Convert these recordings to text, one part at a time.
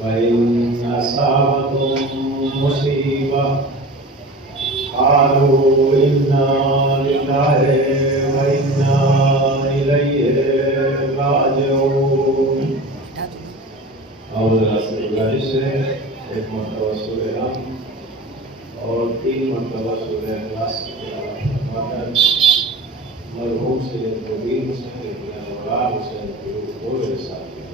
वइन असाबतुम मुसीबा क़ालू इन्ना लिल्लाहि व इन्ना इलैहि राजिऊन। गुजारिश है एक मरतबा सूरह हम और 3 मरतबा सूरह इखलास मरहूम सैयद कबीर हुसैन हुसैन की रूह को इरसाल किया।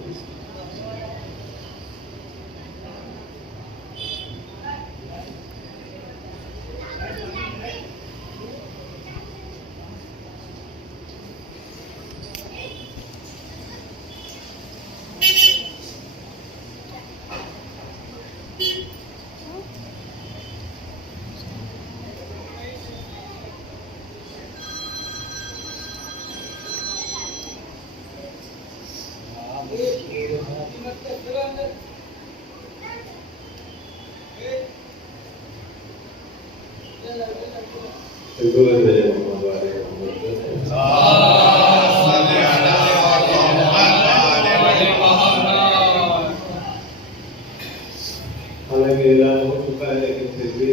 हालांकि ऐलान हो चुका है लेकिन फिर भी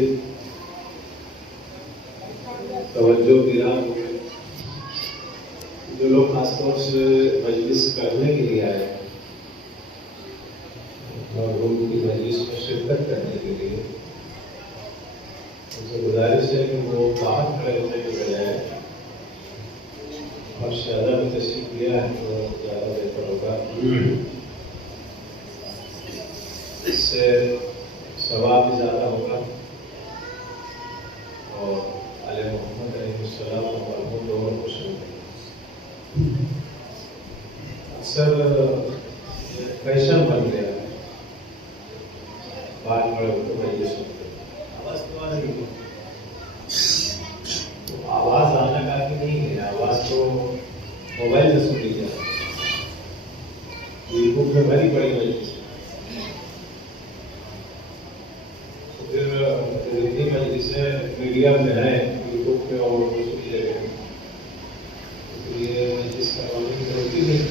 तवज्जो दिला जो लोग खासतौर से मजलिस करने के लिए आए और उनकी मजलिस में शिरकत करने के लिए उनसे गुजारिश है कि वो बाहर खड़े होने के बजाय और ज़्यादा भी तशरीफ किया है तो ज़्यादा बेहतर होगा। इससे सवाब भी ज़्यादा होगा और आले मोहम्मद अलैहिस्सलाम और मरहूम दोनों खुश होंगे। अक्सर फैशन बन गया है बात खड़े होकर मजलिस होते तो आवाज़ आना काफ़ी नहीं है। आवाज़ तो मोबाइल से सुन ली जाए, यूट्यूब में भरी पड़ी मजलिस फिर इतनी मजलिसें मीडिया में है यूट्यूब पे और दूसरी जगह ये मजलिस करवाने की जरूरत ही नहीं।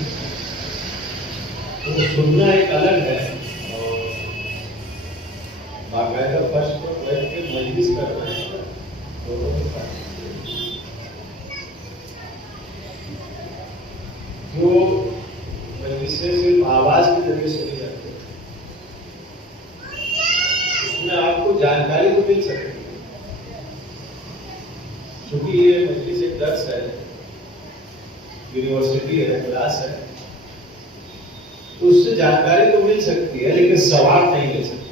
तो सुनना एक अलग है और बाकायदा फर्श पर बैठ के मजलिस करना है दोनों के साथ। जो मजलिसें सिर्फ आवाज़ के जरिए सुनी जाती है उसमें आपको जानकारी तो मिल सकती है, क्योंकि ये मजलिस एक दर्स है, यूनिवर्सिटी है, क्लास है, तो उससे जानकारी तो मिल सकती है लेकिन सवाब नहीं मिल सकती।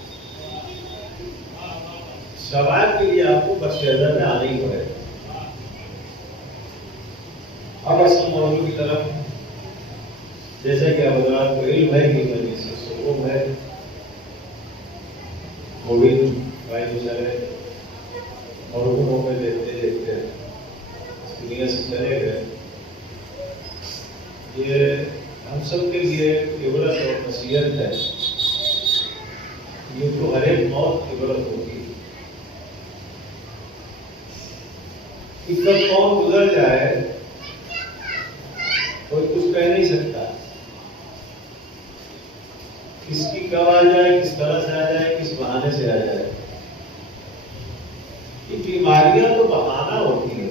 सवाब के लिए आपको बख्शेदा में आना ही पड़ेगा। अब असल मौजूद की तरफ जैसे कि हज़रात को इल्म है कि मजलिस से सुकून है, मोबिन भाई गुजरे और उनको में देखते देखते दुनिया से चले गए। ये हम सब के लिए इबरत और नसीहत है। ये तो हर एक मौत इबरत होगी कि कब कौन गुजर जाए कोई कुछ कह नहीं सकता। किसकी कब आ जाए, किस तरह से आ जाए, किस बहाने से आ जाए। ये बीमारियां तो बहाना होती है,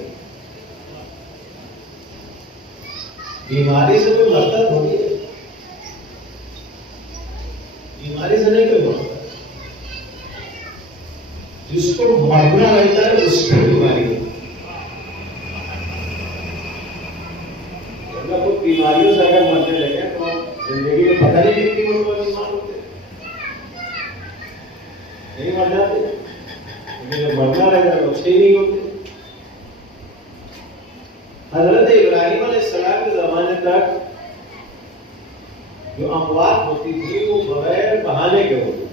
बीमारी से कोई मकसद होती है, बीमारी से नहीं कोई मकसद। जिसको मरना रहता है उसको बीमारी है। कुछ बीमारियों से अगर मरने लगे तो जिंदगी में पता नहीं कितनी लोग बीमार होते नहीं मर जाते, लेकिन जब मरना रहेगा तो अच्छे ही नहीं होते। हजरत इब्राहिम अलैहिस्सलाम के ज़माने तक जो अमवात होती थी वो बगैर बहाने के होते,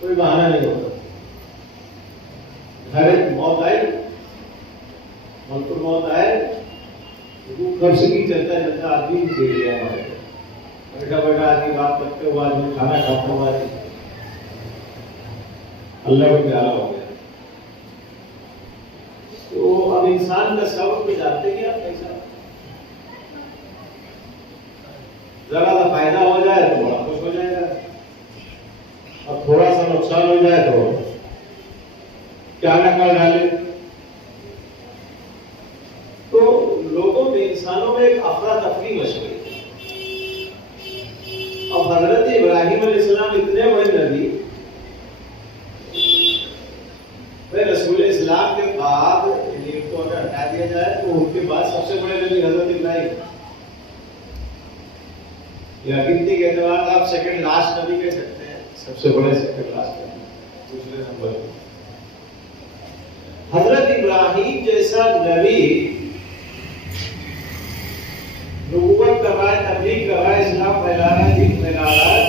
कोई बहाना नहीं होता। घर मौत आए, मलकुल मौत आए, घर से भी चलता चलता आदमी गिर गया हमारे, बैठा बैठा आदमी बात करते हुआ आदमी खाना खाता हुआ अल्लाह को प्यारा हो गया। तो अब इंसान का सबक में जाते ही आप कैसा जरा सा फायदा हो जाए तो बड़ा खुश हो जाएगा, और थोड़ा सा नुकसान हो जाए तो क्या न कर डाले। तो लोगों में, इंसानों में एक अफरा तफरी मच गई। और हजरत इब्राहिम अलैहिस्सलाम इतने बड़े नबी, रसूल इस्लाम के बाद इनको अगर हटा दिया जाए तो उनके बाद सबसे बड़े नबी हजरत इब्राहिम, या गिनती के एतबार आप सेकंड लास्ट नबी कह सकते हैं, सबसे बड़े सेकंड लास्ट नबी दूसरे नंबर पे हजरत इब्राहिम जैसा नबी नबूवत कर रहा है, तबलीग कर रहा है, इस्लाम फैला रहा है, दीन फैला रहा है,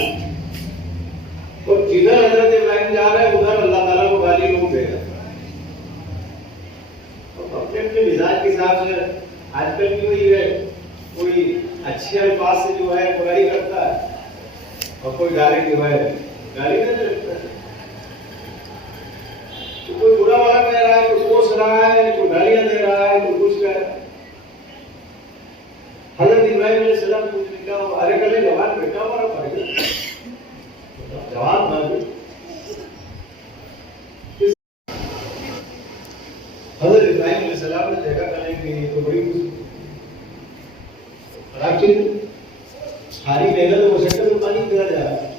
तो जिधर हजरत इब्राहिम जा रहा है उधर अल्लाह ताला को गाली लोग दे रहा है। तो अपने अपने मिजाज के हिसाब से आजकल की वही है, कोई अच्छे अल्फाज से जो है बुराई करता है और कोई डायरेक्ट जो है गाली नहीं देता है। तो कोई बुरा वाला कह रहा है, कोई कोस रहा है, कोई गालियां दे रहा है, कोई कुछ कह रहा है। हजरत इब्राहिम अलैहिस्सलाम पूछने का, अरे कल जवान बेटा हमारा पड़ेगा जवाब मांगे। हजरत इब्राहिम अलैहिस्सलाम ने देखा कल कि तो बड़ी खराब चीज, सारी मेहनत वो शक्ल में पानी दिया जा रहा है।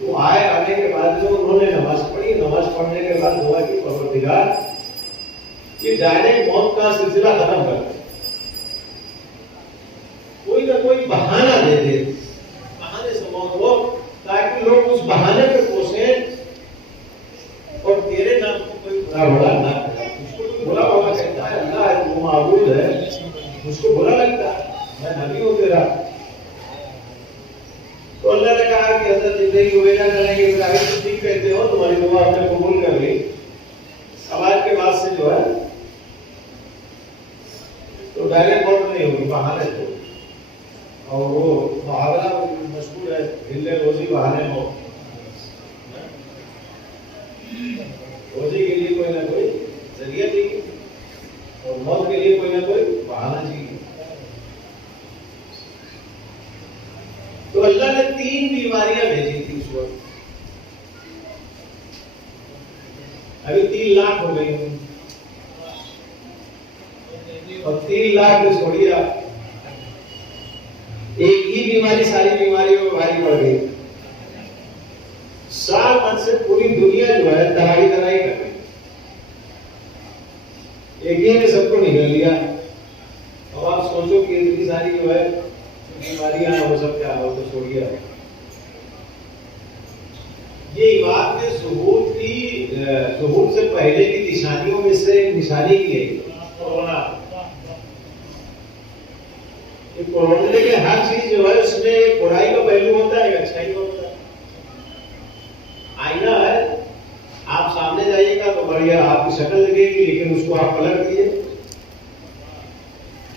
वो आने के बाद में उन्होंने नमाज पढ़ी, नमाज पढ़ने के बाद दुआ की, परवरदिगार ये डायरेक्ट मौत का सिलसिला खत्म कर, कोई ना कोई बहाना दे दे, बहाने से मौत हो, ताकि लोग उस बहाने पे कोसे और तेरे नाम को कोई बुरा ना करे। उसको बुरा होगा कहता है, अल्लाह है, वो माबूद है, उसको बुरा लगता है, मैं नबी हूं तेरा। तो अल्लाह ने कहा कि हजरत इब्राहिम को बेटा करेंगे, इब्राहिम ठीक कहते हो, तुम्हारी दुआ आपने कबूल कर ली। अब आज के बाद से जो है तो डायरेक्ट मौत नहीं होगी, बहाने से। और वो मुहावरा मशहूर है, हिले रोजी बहाने मौत। रोजी के लिए कोई ना कोई जरिया चाहिए और मौत के लिए कोई ना कोई बहाना चाहिए। तो अल्लाह ने 3 बीमारियां भेजी थी उस वक्त, अभी 3 लाख हो गई और 3 लाख को छोड़िए आप, एक ही बीमारी सारी बीमारियों में भारी पड़ गई। साल भर से पूरी दुनिया जो है दराई दराई कर रही, एक ही ने सबको निकल लिया। अब आप सोचो कि इतनी सारी जो है बीमारियां हो, सब क्या हो, तो छोड़िए। ये इबादत में ज़ुहूर से पहले की निशानियों में से एक निशानी की है कोरोना। ये कोरोना के हर चीज जो है उसमें एक बुराई का पहलू होता है, अच्छाई का होता है। आईना है, आप सामने जाइएगा तो बढ़िया आपकी शक्ल दिखेगी, लेकिन उसको आप पलट दिए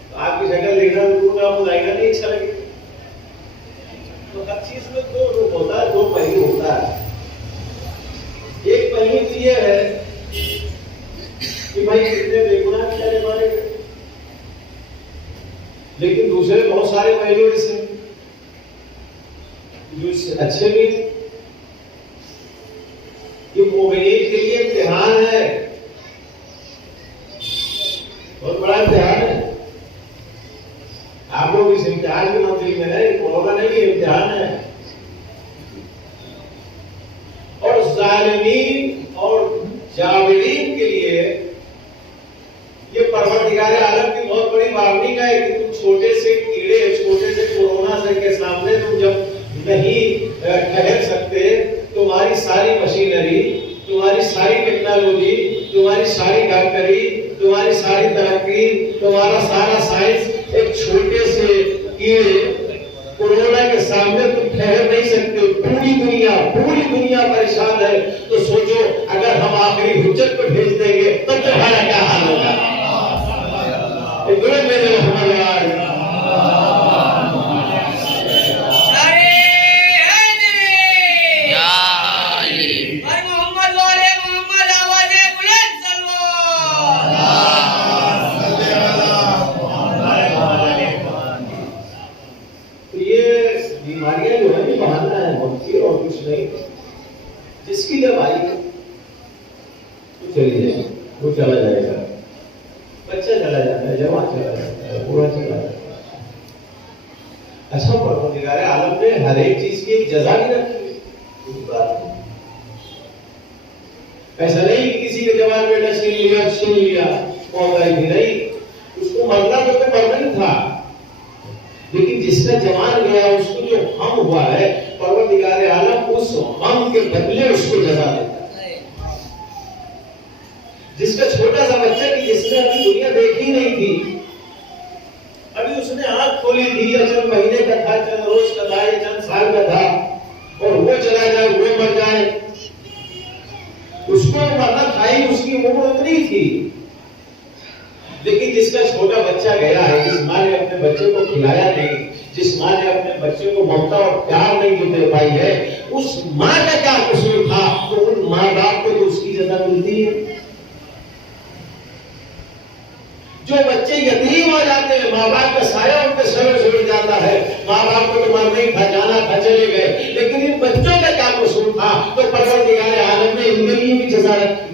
तो आपकी शक्ल देखना तो दूर आपको आईना नहीं अच्छा लगेगा। तो हर चीज में 2 रूप होता है, 2 पहलू होता है। एक पहलू तो यह है कि भाई कितने बेगुनाह बेचारे मारे गए, लेकिन दूसरे बहुत सारे पहलू इससे जो इससे अच्छे भी। ये मोमिनीन के लिए इम्तिहान है, बहुत बड़ा इम्तिहान है। आप लोग इस इम्तिहान की मंजिल में है, कोरोना नहीं, इम्तिहान है। और जालिमीन और जाबिरीन के लिए ये परवरदिगार आलम की बहुत बड़ी वार्निंग है कि तुम छोटे से कीड़े, छोटे से कोरोना से के सामने तुम जब नहीं ठहर सकते, तुम्हारी सारी मशीनरी, तुम्हारी सारी टेक्नोलॉजी, तुम्हारी सारी डॉक्टरी, तुम्हारी सारी तरक्की, तुम्हारा सारा साइंस एक छोटे से कीड़े कोरोना के सामने तुम ठहर नहीं सकते। पूरी दुनिया परेशान है। तो सोचो अगर हम आखिरी हुज्जत को भेज देंगे तो तुम्हारा क्या हाल होगा। मेरे बीमारियां जो है ये बहाना है मौत और कुछ नहीं। जिसकी जब आई तो चली जाएगी, वो चला जाएगा, बच्चा चला जाता है, जवान चला जाता है, बूढ़ा चला जाता है। अच्छा परवरदिगार आलम ने हर एक चीज की एक जजा भी रखी है। ऐसा नहीं कि किसी के जवान बेटा छीन लिया मौत आई थी, नहीं, उसको मरना तो मरना ही था, लेकिन जिसका जवान गया उसको जो हम हुआ है परवरदिगार आलम उस हम के बदले उसको जजा देता है। जिसका छोटा सा बच्चा कि जिसने अभी दुनिया देखी नहीं थी, अभी उसने आंख खोली थी, या चंद महीने का था, चंद रोज का था, या चंद साल का था, और वो चला जाए, वो मर जाए, उसको मरना था ही, उसकी उम्र उतनी थी। लेकिन जिसका छोटा बच्चा गया है, जिस माँ ने अपने बच्चे को खिलाया नहीं, जिस माँ ने अपने बच्चे को ममता और प्यार नहीं दे पाई है, उस माँ का क्या कसूर था? तो उन माँ बाप को तो उसकी जगह मिलती है। जो बच्चे यतीम हो जाते हैं, माँ बाप का साया उनके सर से उड़ जाता है, माँ बाप को तो मरना ही था, जाना था, चले गए, लेकिन इन बच्चों का क्या कसूर था? तो परवरदिगार आलम ने इनके लिए भी जजा रखी।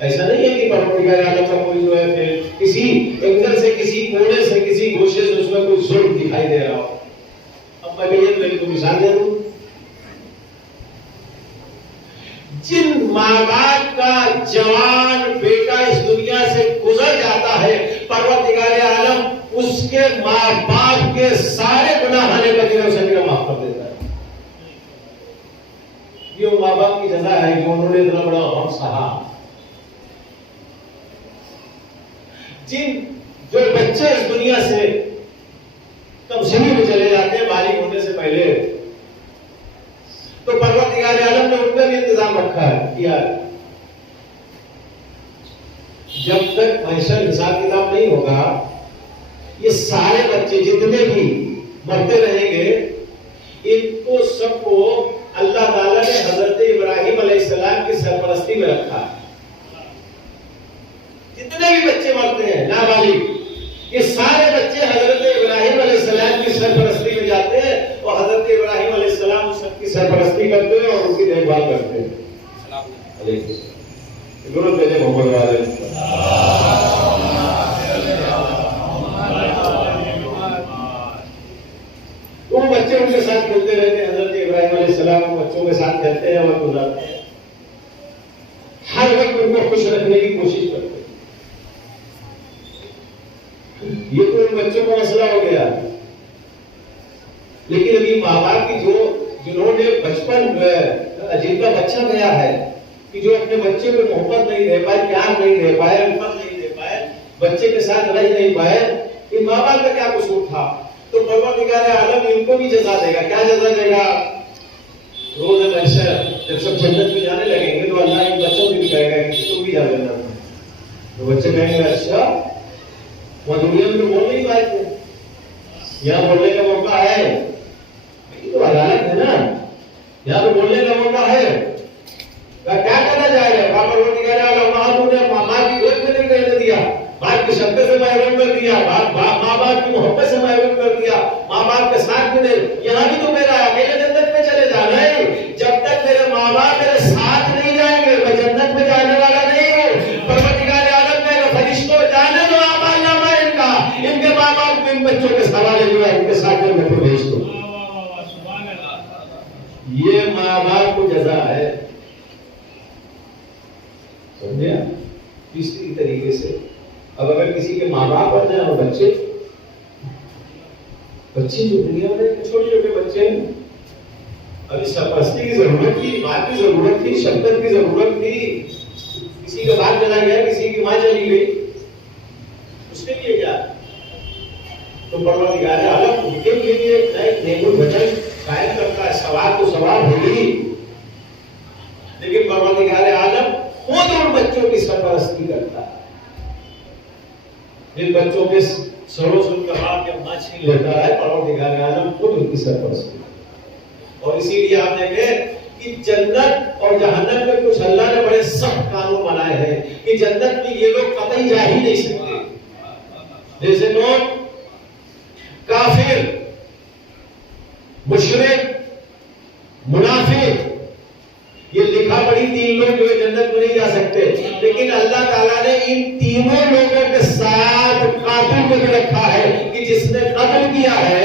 ऐसा नहीं है कि परवरदिगार आलम का कोई जो है फिर किसी एंगल से, किसी कोने से, किसी गोशे से उसमें कोई जुल्म दिखाई दे रहा हो। अब मैं ये मिसाल दे दूं, जिन माँ बाप का जवान बेटा इस दुनिया से गुजर जाता है, परवरदिगार आलम उसके माँ बाप के सारे गुनाह सभी माफ कर देता है। ये माँ बाप की जजा है कि उन्होंने इतना बड़ा हम सहा। जिन जो बच्चे इस दुनिया से तमसीनी में चले जाते हैं बालिग होने से पहले, तो परवरदिगार आलम ने उनका भी इंतजाम रखा है किया। जब तक महशर हिसाब किताब नहीं होगा, ये सारे बच्चे जितने भी मरते रहेंगे, इनको सबको अल्लाह ताला ने हजरत इब्राहिम अलैहिस्सलाम की सरपरस्ती में रखा है। जितने भी बच्चे मरते हैं नाबालिग, ये सारे बच्चे हजरत इब्राहिम अलैहिस्सलाम की सरपरस्ती में जाते हैं, और हजरत इब्राहिम अलैहिस्सलाम सबकी सरपरस्ती करते हैं और उनकी देखभाल करते हैं। मोहम्मद वाले वो बच्चे उनके साथ खेलते रहते हैं, हजरत इब्राहिम अलैहिस्सलाम बच्चों के साथ खेलते हैं और गुजारते हैं, हर वक्त उनको खुश रखने की कोशिश करते हैं। ये तो उन बच्चों का मसला हो गया। लेकिन अभी माँ बाप की जिन्होंने बचपन जिनका बच्चा गया है, कि जो अपने बच्चे को मोहब्बत नहीं दे पाए, प्यार नहीं दे पाए, उल्फत नहीं दे पाए, बच्चे के साथ रह नहीं पाए, इन माँ बाप का क्या कसूर था? तो परवरदिगार आलम इनको भी जजा देगा। क्या जजा देगा? रोज महशर जब सब जन्नत में जाने लगेंगे तो अल्लाह इन बच्चों को भी कहेगा कि तुम भी जा जन्नत में। तो बच्चे कहेंगे अच्छा, वहां दुनिया में तो बोल नहीं पाए थे, यहाँ बोलने का मौका है, तो अदालत है ना, यहाँ पे बोलने का मौका है, क्या करना जाएगा? परवरदिगार आलम माँ की गोद में नहीं रहने दिया, बाप की शब्द से महरूम कर दिया, माँ बाप की मोहब्बत से महरूम कर दिया, माँ बाप के साथ में यहाँ भी तो मेरा अकेले जन्नत में चले जाना है। जब तक मेरे माँ बाप मेरे साथ नहीं जाएंगे, मैं जन्नत में जाने वाला नहीं हूँ। परवरदिगार आलम कहेगा फरिश्तों जाने दो आमालनामा इनका, इनके माँ बाप को इन बच्चों के हवाले जो है इनके साथ में भेज दो। ये माँ बाप को जजा है, समझे? तीसरी तरीके से अब अगर किसी के माँ बाप बन जाए और बच्चे जो दुनिया में छोटे छोटे बच्चे हैं, अभी सरपरस्ती की जरूरत थी, बात की जरूरत थी, शब्दत की जरूरत थी, किसी का बाप चला गया, किसी की माँ चली गई, उसके लिए क्या? तो परवरदिगार आलम उनके लिए एक नेमो वचन कायम करता है। सवाल तो सवाल होगी, लेकिन परवरदिगार आलम खुद उन बच्चों की सरपरस्ती करता है। जिन बच्चों के सरों से उनका बाप जब मां छीन लेता है, परवरदिगार आलम खुद उनकी सरपरस्ती। और इसीलिए आप देखें कि जन्नत और जहन्नम में कुछ अल्लाह ने बड़े सख्त कानून बनाए हैं कि जन्नत में ये लोग कतई जा ही नहीं सकते। जैसे लोग जिसने कत्ल किया है,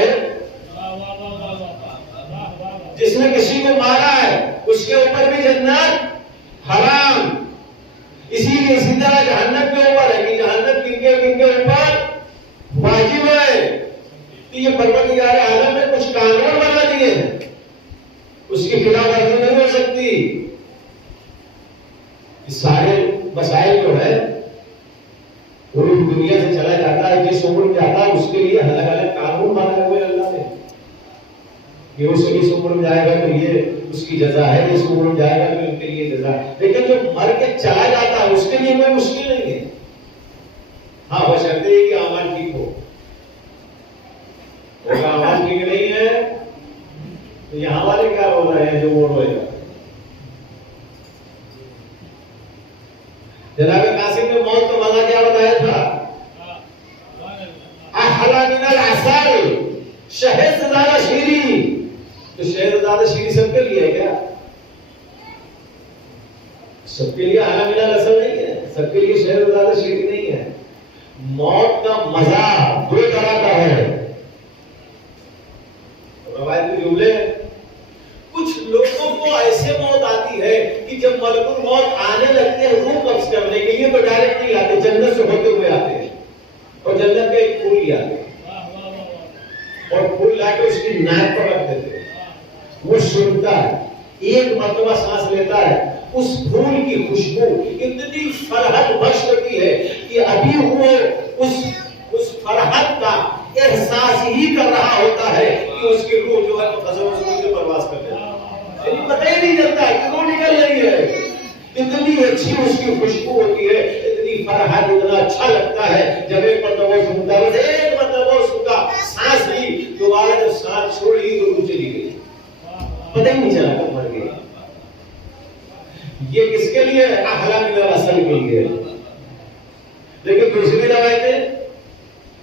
जिसने किसी को मारा है, उसके ऊपर भी जन्नत हराम। इसीलिए सीधा जहन्नम के ऊपर है कि जहन्नम किनके किनके ऊपर वाजिब है। तो ये परवरदिगार आलम ने कुछ कानून बना दिए हैं, उसकी खिलाफवर्जी नहीं हो सकती। सारे मसाइल जो है पूरी दुनिया से चला जाता है, जिस उम्र में जाता है उसके लिए अलग अलग कानून बनाए हुए अल्लाह ने। ये उसकी इस उम्र में जाएगा तो ये उसकी जजा है, इस उम्र में जाएगा तो उनके लिए जजा है। लेकिन जो मर के चला जाता है उसके लिए कोई मुश्किल नहीं है। हाँ, बशर्ते है कि अमल ठीक हो। अगर अमल ठीक नहीं है तो यहाँ वाले क्या बोल रहे हैं जो वो रोएगा। जनाब कासिम ने मौत का मजा क्या बताया था? अहला मिनल असल, शहद से ज्यादा शीरी। तो शहद से ज्यादा शीरी सबके लिए है क्या? सबके लिए अहला मिनल असल नहीं है, सबके लिए शहद से ज्यादा शीरी नहीं है। मौत का मजा दो तरह का है। रवायत में जुमले, कुछ लोगों को ऐसे मौत आती है कि जब मलकुल मौत आने लगते हैं रूह कब्ज करने के लिए, तो डायरेक्ट नहीं आते, जन्नत से होते हुए आते हैं और जन्नत का एक फूल लिया और फूल लाके उसकी नाक पर रख देते हैं। वो सुनता है, एक मरतबा सांस लेता है, उस फूल की खुशबू इतनी फरहत बख्श होती है कि अभी वो उस फरहत का एहसास ही कर रहा होता है कि उसकी रूह जो है तो फजल से परवाज कर रही है। लेकिन पता ही नहीं चलता है कि रूह निकल रही है। इतनी अच्छी उसकी खुशबू होती है, इतनी फरहत, इतना अच्छा लगता है। जब एक मरतबा सुनता है, एक मरतबा उसका सांस ली, दोबारा जब सांस छोड़ी तो रूह चली गई, पता ही नहीं चला कब मर गई। ये किसके लिए? अहला मिनल असल के लिए। लेकिन दूसरी रवायतें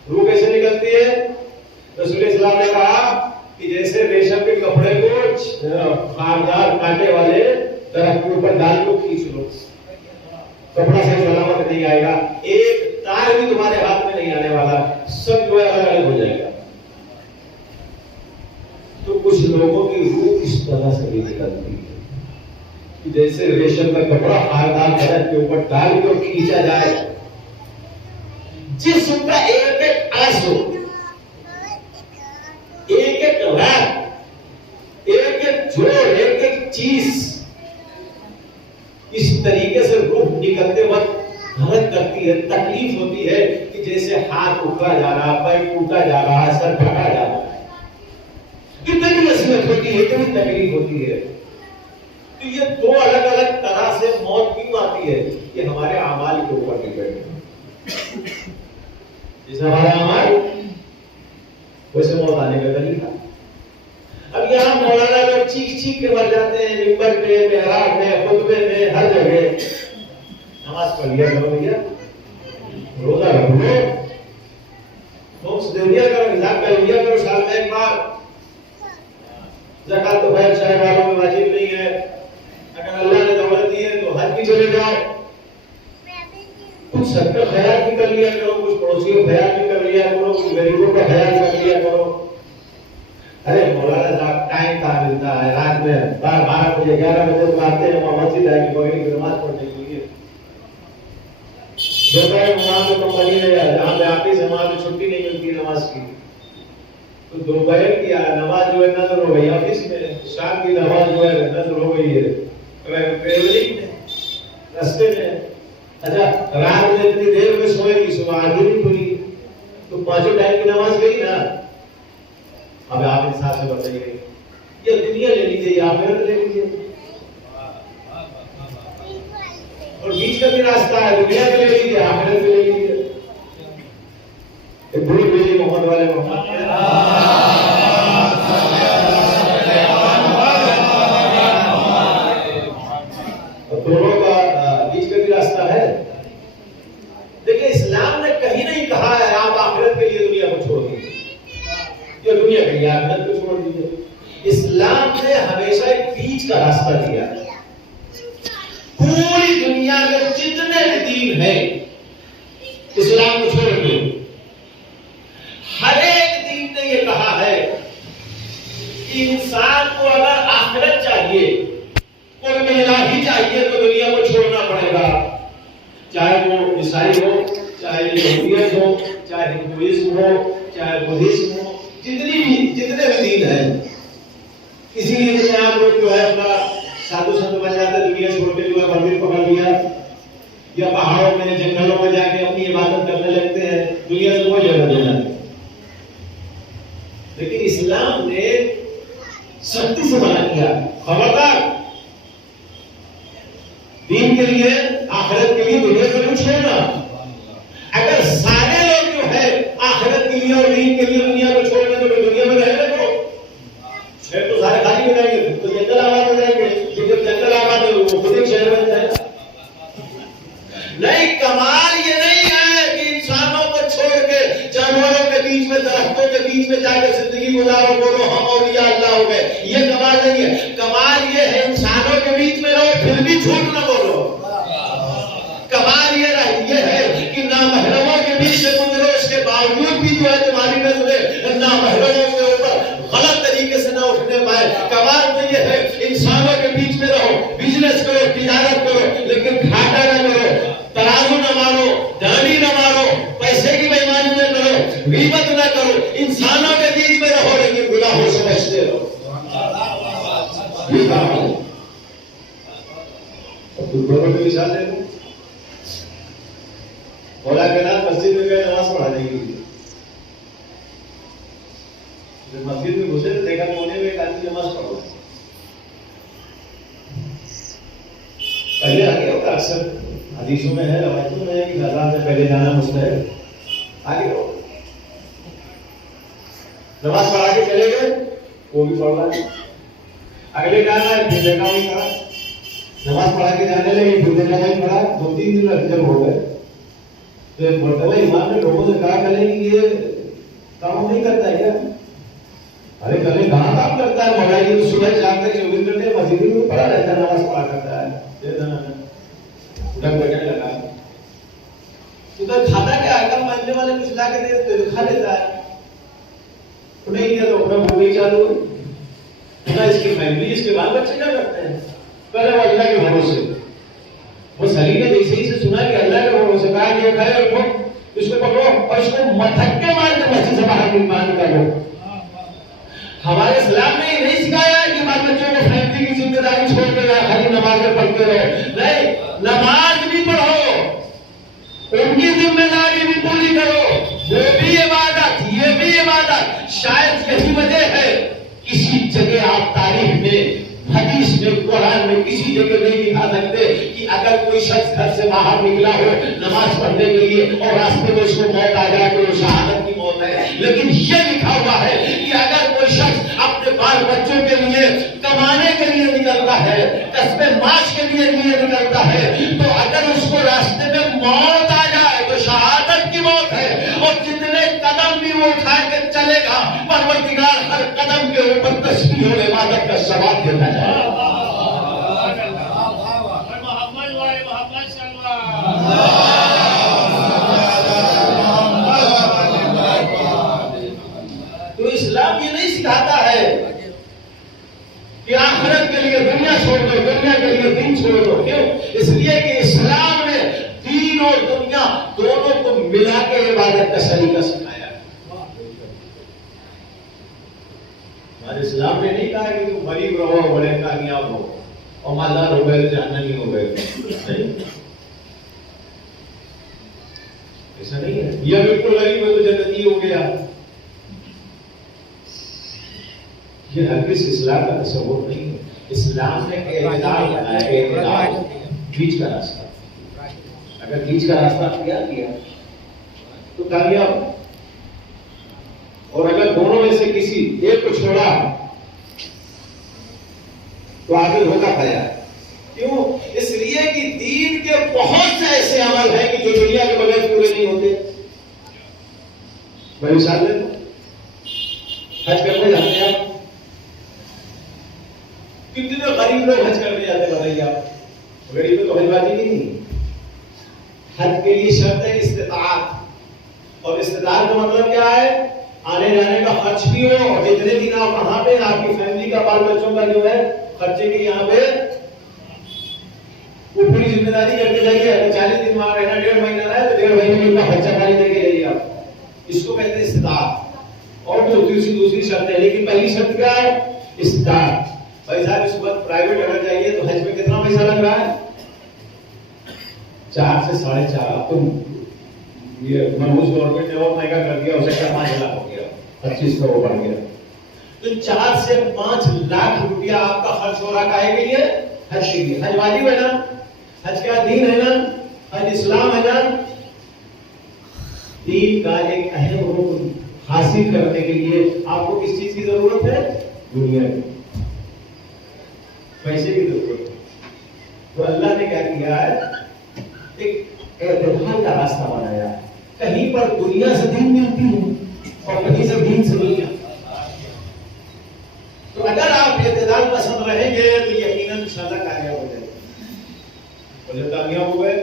रूह कैसे निकलती है? रसूल इस्लाम ने कहा कि जैसे रेशम के कपड़े को खारदार कांटे वाले दरख्त के ऊपर डाल को खींच लो, कपड़ा सही सलामत नहीं आएगा, एक तार भी तुम्हारे हाथ में नहीं आने वाला, सब जो है अलग अलग हो जाएगा। तो कुछ लोगों की रूह इस तरह से भी निकलती है कि जैसे रेशम का कपड़ा खारदार दरख्त के ऊपर डाल को खींचा जाए, जिसम का एक एक आंसू, एक एक रात, एक एक जोड़, एक एक चीज, इस तरीके से रूह निकलते वक्त हरकत करती है, तकलीफ होती है कि जैसे हाथ उठा जा रहा, पैर टूटा जा रहा है, सर फटा जा रहा है। कितनी असलियत होती है, इतनी तकलीफ होती है। तो ये दो अलग अलग तरह से मौत क्यों आती है? ये हमारे अमाल के ऊपर डिपेंड है। जैसे हमारा अमाल वैसे मौत आने का तरीका। अब यहाँ मौलाना लोग चीख चीख के मर जाते हैं, मिंबर पे, मेहराब में, खुतबे में, हर जगह। नमाज पढ़ लिया करो भैया, रोजा रख लो, मोक्ष दे दिया करो, हिसाब कर लिया करो साल में एक बार। ज़कात तो भाई शहर वालों में वाजिब नहीं है। अगर अल्लाह ने दौलत दी है तो हज भी चले जाओ, कुछ सबका ख्याल भी कर लिया करो, कुछ पड़ोसियों का ख्याल भी कर लिया करो, कुछ गरीबों का ख्याल कर लिया करो। अरे मौलाना साहब टाइम कहाँ मिलता है? रात में 12 बजे 11 बजे तो आते हैं, वहाँ मस्जिद है कि बगैर की नमाज पढ़ने के लिए। दोपहर में वहाँ पे कंपनी है जहाँ पे आती है, वहाँ पे छुट्टी नहीं मिलती नमाज की, तो दोपहर की नमाज जो है नजर हो गई ऑफिस में, शाम की नमाज जो है नजर हो गई है ट्रेवलिंग में, रास्ते में। अच्छा, रात में इतनी देर में सोएगी, सुबह आधी नहीं खुली, तो पांचों टाइम की नमाज गई ना। अब आप हिसाब से बताइए, ये दुनिया ले लीजिए या आखिरत ले लीजिए, और बीच का भी रास्ता है, दुनिया भी ले लीजिए, आखिरत भी ले लीजिए। एक भूल भेजिए मोहम्मद वाले मोहम्मद, दोनों का बीच का भी रास्ता है। देखिए, इस्लाम ने कहीं नहीं कहा है आप आखिरत के लिए दुनिया को छोड़ दीजिए या दुनिया के लिए आखिरत को छोड़ दीजिए। इस्लाम ने हमेशा एक बीच का रास्ता दिया। पूरी दुनिया में जितने भी दीन हैं, इस्लाम को छोड़ दो, हर एक चाहे हिंदुइज्म हो, चाहे बुद्धिज्म हो, जितने भी दीन है, इसीलिए जैसे आप लोग जो है अपना साधु संत बन जाते, दुनिया छोड़ के जो है मंदिर पकड़ लिया या पहाड़ों में जंगलों में जाके अपनी इबादत करने लगते हैं, दुनिया से कोई जगह देना नहीं। लेकिन इस्लाम ने सख्ती से मना किया, खबरदार दीन के लिए, आखिरत के लिए दुनिया से कुछ छोड़ना। अगर सारे लोग जो है आखिरत के लिए और दीन के लिए दुनिया को छोड़ देंगे तो दुनिया में रहेंगे तो सारे खाली हो जाएंगे, तो जंगल आबाद हो जाएंगे। जब जंगल आबाद है वो खुद एक शहर बन जाएगा। नहीं, कमाल ये नहीं है कि इंसानों को छोड़ के जानवरों के बीच में, दरख्तों के बीच में जाकर जिंदगी गुजारो, बोलो हम औलिया अल्लाह हो गए, ये कमाल नहीं है। कमाल ये है इंसानों के बीच में रहो फिर भी झूठ न बोलो। कमाल ये है कि नामहरमों के बीच में गुजरो, इसके बावजूद भी जो है तुम्हारी नजरें नामहरमों के ऊपर गलत तरीके से न उठने पाए। कमाल तो ये है इंसानों के बीच में रहो, बिजनेस करो, तिजारत करो, लेकिन घाटा न करो, तराजू न मारो, दानी न मारो, पैसे की बेईमानी न करो, गीबत न करो, इंसानों के बीच में रहो लेकिन गुनाहों से बचते रहो। दोनों की मिसाल ले लो। बोला के ना मस्जिद में गए नमाज पढ़ाने के लिए, जब मस्जिद में घुसे तो देखा कोने में एक आदमी नमाज पढ़ रहा है। पहले आगे होता, अक्सर हदीसों में है, रवायतों में है कि अज़ान से पहले जाना मुस्तहब। आगे हो नमाज पढ़ा के चले गए, वो भी पढ़ रहा है। अगले जाना है, फिर देखा वही पढ़ा, नमाज पढ़ा के जाने लगे, फिर देखा वही पढ़ा। 2-3 दिन जब हो गए तो एक मरतबा इमाम ने लोगों से कहा, कले कि ये काम नहीं करता है क्या? अरे कले कहाँ काम करता है, मगर ये तो सुबह शाम तक 24 घंटे मस्जिद में पढ़ा रहता है, नमाज पढ़ा करता है। उधर बैठने लगा, उधर खाता क्या है, कल महीने वाले कुछ ला के दे तो खा लेता है, तो नहीं दिया तो अपना भूख चालू है। इसकी फैमिली, इसके बाल बच्चे क्या करते हैं? पहले वो अल्लाह के भरोसे, वो सली ने जैसे ही से सुना कि अल्लाह के भरोसे, कहा कि ये खाए और इसको पकड़ो और इसको मथक्के मार के मस्जिद से बाहर निकालो। हमारे इस्लाम ने नहीं सिखाया है कि बाल बच्चों को फैमिली की जिम्मेदारी छोड़ के खाली नमाज पढ़ते रहो। नहीं, नमाज भी पढ़ो, उनकी जिम्मेदारी भी पूरी करो, वो भी इबादत, ये भी इबादत। शायद यही वजह है किसी जगह आप तारीख में, हदीस में, कुरान में किसी जगह नहीं दिखा सकते कि अगर कोई शख्स घर से बाहर निकला हो नमाज पढ़ने के लिए और रास्ते में उसको मौत आ जाए तो शहादत की मौत है। लेकिन ये लिखा हुआ है कि अगर कोई शख्स अपने बाल बच्चों के लिए कमाने के लिए निकलता है, कस्बे माश के लिए निकलता है, तो अगर उसको रास्ते में मौत आ जाए तो शहादत की मौत है। और जितने कदम भी वो उठा के चलेगा, परवरदिगार हर कदम के ऊपर तस्बीह और इबादत का सवाब देता है। तो इस्लाम ये नहीं सिखाता है कि आखिरत के लिए दुनिया छोड़ दो, दुनिया के लिए दीन छोड़ दो। क्यों? इसलिए कि इस्लाम ने दीन और दुनिया दोनों को मिला के इबादत का सलीका सिखाया। हमारे इस्लाम ने नहीं कहा कि तुम गरीब रहो, बड़े कामयाब हो और मालदार हो गए जहन्नमी हो गए, नहीं, ऐसा नहीं है। यह बिल्कुल गरीब है तो जन्नती हो गया, ये हरगिज़ इस्लाम का तस्वुर नहीं है। इस्लाम ने एतदाल बनाया, एतदाल, बीच का रास्ता। अगर बीच का रास्ता अख्तियार किया तो कामयाब, और अगर दोनों में से किसी एक को छोड़ा तो आगे धोखा खाया। क्यों? इसलिए कि दीन के बहुत से ऐसे अमल हैं कि जो दुनिया के बगैर पूरे नहीं होते। मैं मिसाल ले, हज करने जाते हैं आप, कितने गरीब लोग हज करने जाते हैं बताइए आप? गरीब तो हजबाजी नहीं। हज के लिए शर्त है इस्तिताअत, और इस्तिताअत का मतलब क्या है? आने जाने का खर्च भी हो, और जितने दिन आप वहां पे आपकी फैमिली का, बाल बच्चों का जो है खर्चे की यहाँ पे वो पूरी जिम्मेदारी करके जाइए। 40 दिन वहां रहना, 1.5 महीना रहा है तो 1.5 महीने का खर्चा पानी देके जाइए आप। इसको कहते हैं इस्तिताअत। और जो दूसरी शर्त है, लेकिन पहली शर्त क्या है? इस्तिताअत। भाई साहब इस वक्त प्राइवेट अगर चाहिए तो हज में कितना पैसा लग रहा है? 4 से 4.5। अब तो ये मनोज गवर्नमेंट ने और महंगा कर दिया, उसे 5 लाख हो गया, 25 का वो बढ़ गया। तो 4 से 5 लाख रुपया आपका खर्च हो रहा है के लिए? हज के लिए। हज वाजिब है ना? हज क्या दीन है ना? हज इस्लाम है ना? दीन का एक अहम रुकन हासिल करने के लिए आपको किस चीज की जरूरत है? दुनिया की, पैसे की जरूरत है। तो अल्लाह ने क्या किया है? एक एतदाल का रास्ता बनाया। कहीं पर दुनिया से दीन मिलती है और कहीं से दीन से दुनिया। तो अगर आप एतदाल पसंद रहेंगे तो यकीनन इंशाअल्लाह कामयाब हो जाएंगे। और जब कामयाब हो गए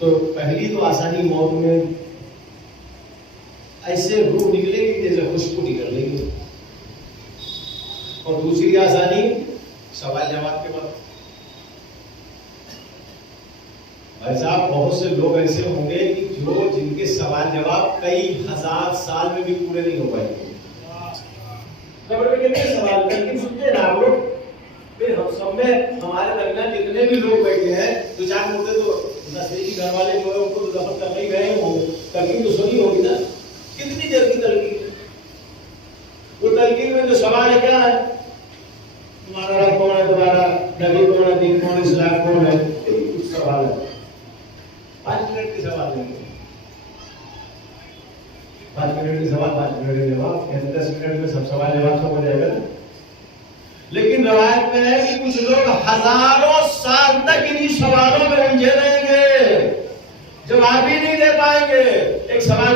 तो पहली तो आसानी मौत में ऐसे रूह निकलेगी जैसे खुशबू निकल रही है, और दूसरी आसानी सवाल जवाब के बाद। भाई साहब बहुत से लोग ऐसे होंगे कि जो जिनके सवाल जवाब कई हजार साल में भी पूरे नहीं हो पाएंगे। कब्र में कितने सवाल, लेकिन सुनते ना आप लोग, फिर हम सब में हमारे दरमियान जितने भी लोग बैठे हैं, तो चार मुद्दे तो नशे घर वाले जो है उनको तो दफन करने ही गए होंगे, तलकीन तो सुनी होगी ना। कितनी देर की तलकीन? वो तलकीन में जो सवाल है क्या है? तुम्हारा रब कौन है, तुम्हारा नबी कौन है, दीन कौन, इस्लाम कौन है, कुछ सवाल है। 5 मिनट के सवाल नहीं, 5 मिनट के सवाल, 5 मिनट के जवाब, 10 मिनट में सब सवाल जवाब सब हो जाएगा। लेकिन रवायत में है कि कुछ लोग हजारों साल तक इन्हीं सवालों में उलझे रहेंगे, जवाब ही नहीं दे पाएंगे। एक सवाल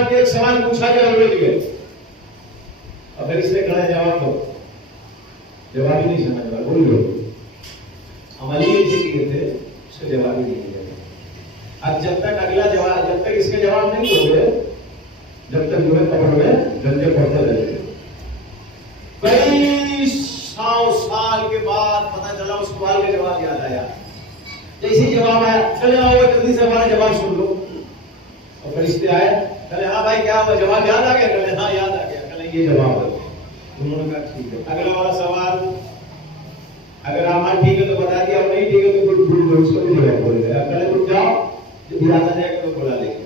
पूछा गया उलझ गए, अगर इसने कहा जवाब दो, जवाब ही नहीं समझ रहा, बोल लो। अमली ऐसे किए थे, उसका जवाब ही नहीं दिया। अब जब तक अगला जवाब, जब तक इसके जवाब नहीं दोगे, जब तक जो है कब्र में जल्दी पढ़ते रहेंगे। कई 100 साल के बाद पता चला उस सवाल का जवाब याद आया। जैसे ही जवाब आया, चले आओ जल्दी से हमारा जवाब सुन लो। और फरिश्ते आए, कहले हाँ भाई क्या हुआ, जवाब याद आ गया? कहले हाँ याद आ गया। कहले ये जवाब है। उन्होंने कहा ठीक है, अगला वाला सवाल अगर आप ठीक है तो बता दिया, और नहीं ठीक है तो भूल गए, उसको भी जवाब बोल गया। कहले रुक जाओ, जब याद आ जाएगा तो बुला लेंगे।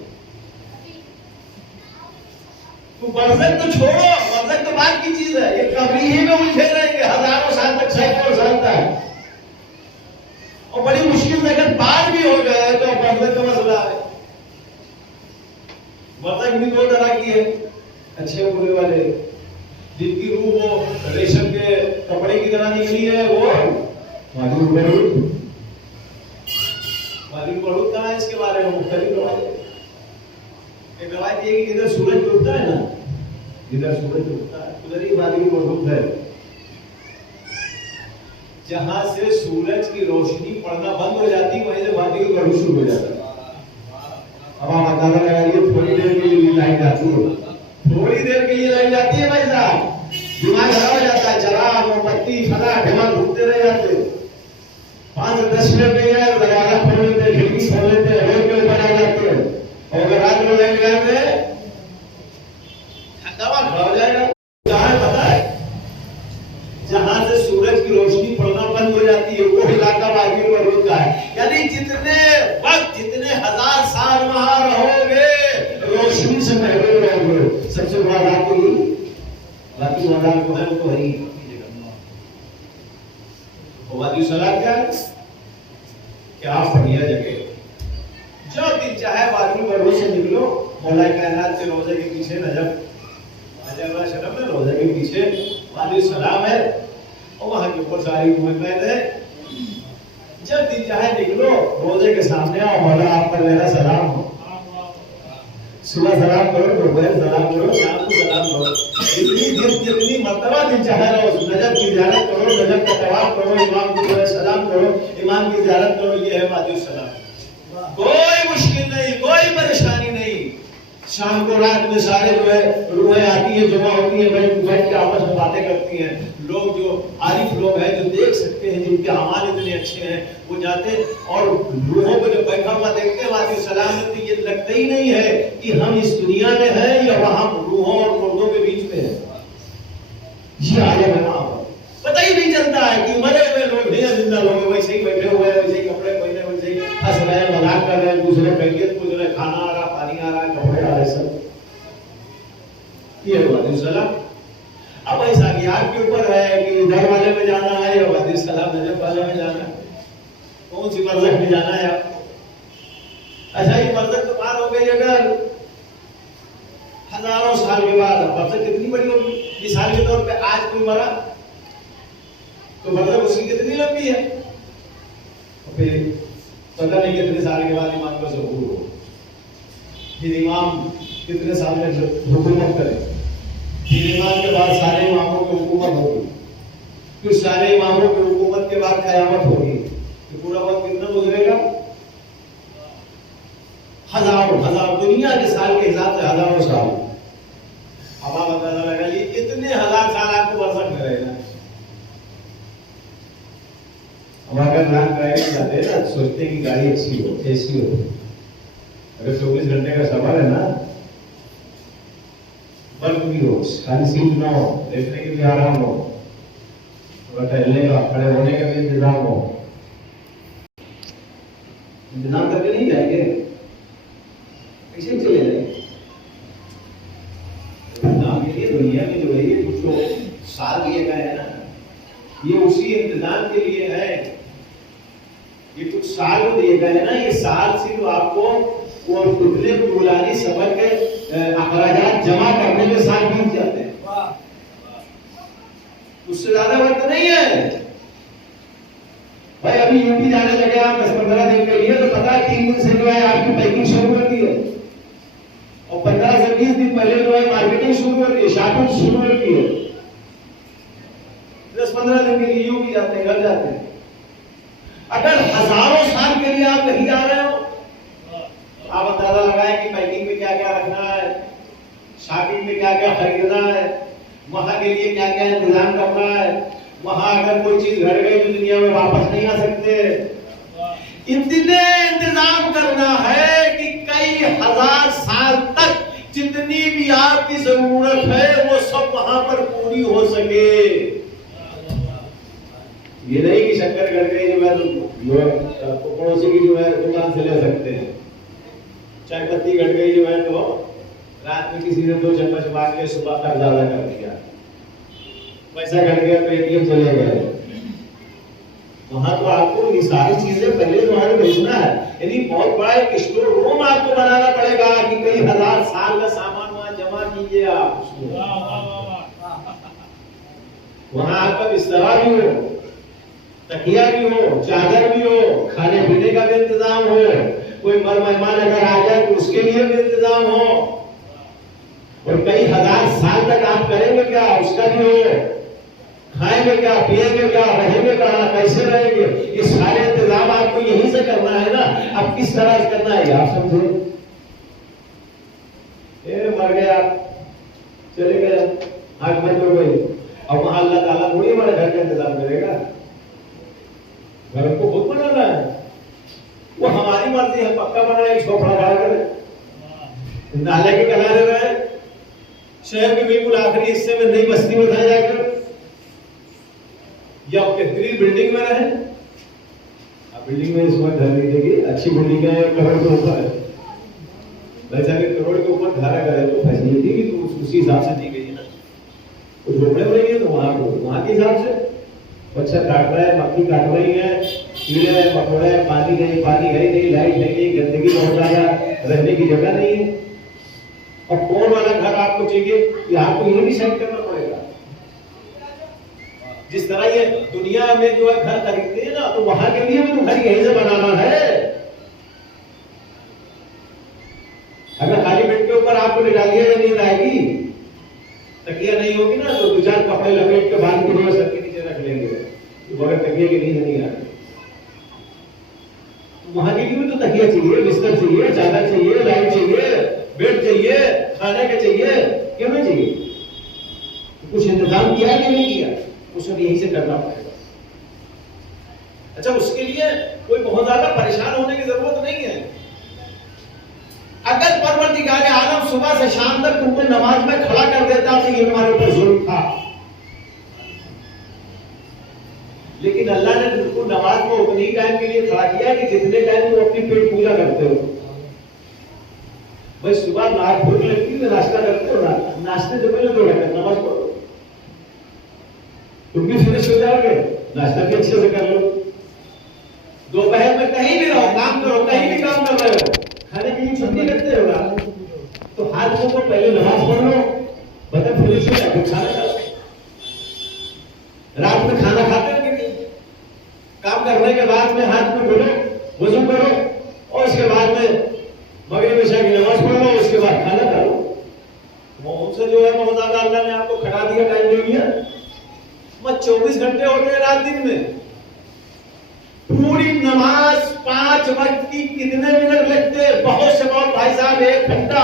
तो बरसत तो छोड़ो, बरसत तो बात की चीज है, ये कब्री ही में उलझे रहेंगे हजारों साल तक, सैकड़ों साल तक। और बड़ी मुश्किल से अगर बात भी हो गया तो बरसत का मसला है। बरसत भी 2 तरह की है, अच्छे बुरे वाले। जिनकी रूह वो रेशम के कपड़े की तरह निकली है, वो मालूम पढ़ू कहाँ है, इसके बारे में मुख्तलिफ रवायत। एक रवायत ये कि जिधर सूरज डूबता है ना, जिधर सूरज डूबता है उधर ही वादी मौजूद है। जहां से सूरज की रोशनी पड़ना बंद हो जाती है, वहीं से वादी का बढ़ू शुरू हो जाता है। अब आप अंदाजा लगाइए, थोड़ी देर के लिए लाइट जाती है, थोड़ी देर के लिए लाइट जाती है, भाई साहब दिमाग खराब हो जाता है। चराग मोमबत्ती फला ढमाल घूमते रह जाते, 5 से 10 मिनट नहीं आए, दरवाजा खोल लेते, खिड़की खोल लेते, रोड पे ऊपर आ जाते हैं। और अगर रात में लाइट लगाते दवा खड़ा हो जाएगा। कहाँ है पता है? जहां से सूरज की रोशनी पड़ना बंद हो जाती है, वो इलाका वादी पर होता है। यानी जितने वक्त, जितने हजार साल वहां रहोगे, रोशनी से महरूम रहोगे। सबसे बड़ा बात बाकी मैदान जो है वो तो है ही। वादी सलाह क्या है? क्या बढ़िया जगह, जो दिल चाहे वादी बड़ों से निकलो, मौला कायनात के रोजे के पीछे नजर शरम में रोजे के पीछे वादी सलाम है, और वहां के ऊपर सारी मोहब्बत है। जब दिल चाहे निकलो, रोजे के सामने आओ, मौला आप पर मेरा सलाम हो। सुबह सलाम करो, दोपहर सलाम करो, शाम को सलाम करो। जितनी मर्तबा दिल चाहे रहो, नजर की ज़ियारत करो, नजर का तवाफ करो, इमाम की सलाम करो, इमाम की ज़ियारत करो। ये है वादी सलाम। कोई मुश्किल नहीं, कोई परेशानी नहीं, शाम को रात में सारे जो है रूहें आती है, जमा होती है, बैठ के आपस में बातें करती हैं। लोग जो आरिफ लोग हैं, जो देख सकते हैं, जिनके अमाल इतने अच्छे हैं, वो जाते और रूहों को जब बैठा हुआ देखते हैं वादी सलाम में, तो ये लगता ही नहीं है कि हम इस दुनिया में हैं या वहां रूहों और मुर्दों के बीच में है। ये आलम है वहां पर, पता ही नहीं चलता है कि मरे हुए लोग नहीं, जिंदा लोग हैं, वैसे ही बैठे हुए हैं, वैसे ही कपड़े पहने, वैसे ही हंस रहे हैं, मजाक कर रहे हैं, दूसरे खैरियत पूछ रहे हैं, खाना आ रहा, पानी आ रहा, कपड़े आ रहे, सब ये वादी सलाम। अब ऐसा कि आपके ऊपर है कि इधर वाले में जाना है या वादी सलाम नजर वाले में जाना है, कौन सी मरज़क में जाना है आपको? अच्छा, ये मरज़क तो पार हो गई अगर हजारों साल के बाद, मरज़क कितनी बड़ी होगी? मिसाल के तौर पे आज कोई मरा तो मरज़क उसकी कितनी लंबी है, और फिर पता नहीं कितने साल के बाद इमाम का ज़हूर हो, फिर इमाम कितने साल में हुकूमत करे, फिर इमाम के बाद सारे इमामों की हुकूमत होगी, फिर सारे इमामों की हुकूमत के बाद क़यामत होगी, तो पूरा वक्त कितना गुजरेगा? हजारों दुनिया के साल के हिसाब से हजारों साल। अब आप अंदाजा लगाइए कितने हजार साल आपको बरसक में रहेगा। अब अगर लॉन्ग ड्राइविंग जाते हैं ना, सोचते हैं कि गाड़ी अच्छी हो, एसी हो, अगर 24 घंटे का सफर है ना, बल्ब भी हो, खाली सीट ना हो, बैठने के लिए आराम हो, थोड़ा टहलने का, खड़े होने का भी इंतजाम हो, इंतजाम करके नहीं जाएंगे, कैसे चले जाएंगे? इंतजाम के लिए दुनिया में जो है ये कुछ साल लिए गए हैं ना, ये उसी इंतजाम के लिए है। ये कुछ साल दिए गए हैं ना, ये साल सिर्फ आपको वो उतने पुरानी सफर के अखराजात जमा करने में साल बीत जाते हैं, उससे ज्यादा वक्त नहीं है भाई। अभी यूपी जाने लगे आप 10-15 दिन के लिए, तो पता है 3 दिन से जो है आपकी पैकिंग शुरू कर दी है, और 15 से 20 दिन पहले जो है मार्केटिंग शुरू कर दी है, शॉपिंग शुरू कर दी है। 10-15 दिन के लिए यूपी जाते हैं, घर जाते हैं। अगर हजारों साल के लिए आप कहीं जा रहे हो, आप अंदाजा लगाएं कि पैकिंग में क्या क्या रखना है, शॉपिंग में क्या क्या खरीदना है, वहां के लिए क्या क्या इंतजाम करना है, वहां अगर कोई चीज घट गई तो दुनिया में वापस नहीं आ सकते, इतने इंतजाम करना है कि कई हजार साल तक जितनी भी आपकी जरूरत है वो सब वहां पर पूरी हो सके। ये नहीं कि शक्कर घट गई जो है पड़ोसी की जो है दुकान से ले सकते हैं, चाय पत्ती घट गई जो है तो रात में किसी ने 2 चम्मच मार के सुबह तक ज्यादा कर दिया, पैसा घट गया तो एटीएम चले गए। वहां तो आपको ये सारी चीजें पहले जो है भेजना है, यानी बहुत बड़ा एक स्टोर रूम आपको बनाना पड़ेगा कि कई हजार साल का सामान वहां जमा कीजिए आप। वहां आपका बिस्तरा भी हो, तकिया भी हो, चादर भी हो, खाने पीने का भी इंतजाम हो, कोई मेहमान अगर आ जाए तो उसके लिए भी इंतजाम हो, और कई हजार साल तक आप करेंगे क्या उसका भी हो, खाएंगे क्या, पिएंगे क्या, रहेंगे कहाँ, कैसे रहेंगे, ये सारे इंतजाम आपको यहीं से करना है ना। अब किस तरह से करना है आप समझो। मर गया, चले गए, आंख बंद हो गई, अब वहां अल्लाह ताला थोड़ी हमारे घर का इंतजाम करेगा, घर को खुद बनाना है, वो हमारी मर्जी है, पक्का बनाए, झोपड़ा खड़ा करे, नाले के किनारे रहे, शहर के बिल्कुल आखिरी हिस्से में नई बस्ती में रह जाकर, या बेहतरीन बिल्डिंग में रहे। अब बिल्डिंग में इस वक्त घर नहीं देगी, अच्छी बिल्डिंग है, करोड़ के ऊपर है, वैसे अगर करोड़ के ऊपर घर है तो फैसिलिटी भी तो उसी हिसाब से दी गई है ना। कुछ झोपड़े में है तो वहां के हिसाब से मच्छर काट रहा है, मक्खी काट रही है, कीड़े है, मकोड़े है, पानी नहीं लाइट नहीं, गंदगी बहुत ज्यादा, रहने की जगह नहीं है। और कौन वाला घर आपको चाहिए कि आपको ये भी सेट करना पड़ेगा। जिस तरह ये दुनिया में जो है घर खरीदते हैं ना, तो वहां के लिए भी तो घर यहीं से बनाना है। अगर खाली बेड के ऊपर आपको लिटा दिया तो नींद आएगी, तकिया नहीं होगी ना तो 2-4 कपड़े लपेट के बांध के सर के नीचे रख लेंगे, तो बगैर तकिए की नींद नहीं आती। वहां के लिए भी तो तकिया चाहिए, बिस्तर चाहिए, चादर चाहिए, लाइट चाहिए। बेड चाहिए, खाने के चाहिए, क्यों नहीं चाहिए? कुछ इंतजाम किया कि नहीं किया? उसे यहीं से करना पड़ेगा। अच्छा, उसके लिए कोई बहुत ज्यादा परेशान होने की जरूरत नहीं है। अगर परवरदिगार आलम सुबह से शाम तक तुमको नमाज में खड़ा कर देता तो ये हमारे ऊपर जुल्म था, लेकिन अल्लाह ने तुमको नमाज को उतनी टाइम के लिए खड़ा किया कि जितने टाइम तुम अपनी पेट पूजा करते हो। भाई सुबह भूख लगती है तो नाश्ता करते हो ना, नाश्ते से पहले 2 रकात नमाज पढ़ो, तुम भी फिनिश हो जाओगे, नाश्ता भी अच्छे से कर लो। दोपहर में कहीं भी रहो, काम करो, कहीं भी काम कर रहे हो, खाने के लिए छुट्टी करते हो ना, तो हाथ मुंह को पहले नमाज पढ़ लो, बदन फिनिश हो जाए, खाना खाओ। रात में खाना खाते हो कि नहीं? काम करने के बाद में हाथ में धोलो, वजू करो, और उसके बाद में मगरिब इशा की नमाज पढ़ लो, उसके बाद खाना खा लो। उनसे जो है बहुत ज्यादा अल्लाह ने आपको खड़ा दिया, टाइम दे दिया। मत 24 घंटे होते हैं रात दिन में, पूरी नमाज 5 वक्त की कितने मिनट लगते हैं? बहुत से बहुत भाई साहब 1 घंटा।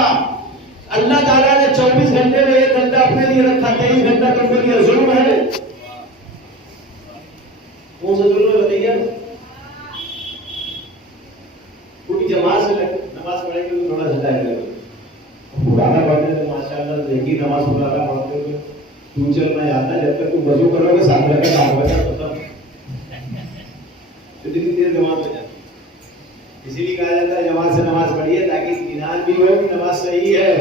अल्लाह ताला ने 24 घंटे में 1 घंटा अपने लिए रखा, 23 घंटा तुमको दिया। जुल्म है? कौन सा जुल्म है बताइए? पूरी जमात से नमाज पढ़ेंगे तो थोड़ा सा टाइम लगेगा। पुराना पढ़ने से माशाअल्लाह देखी नमाज पुराना पढ़ते हुए फ्यूचर में आता है। जब तक तुम वजू करोगे 7 घंटे काम होगा खत्म, इतनी देर नमाज हो जाती है। इसीलिए कहा जाता है जमात से नमाज पढ़िए, ताकि इत्मीनान भी हो कि नमाज सही है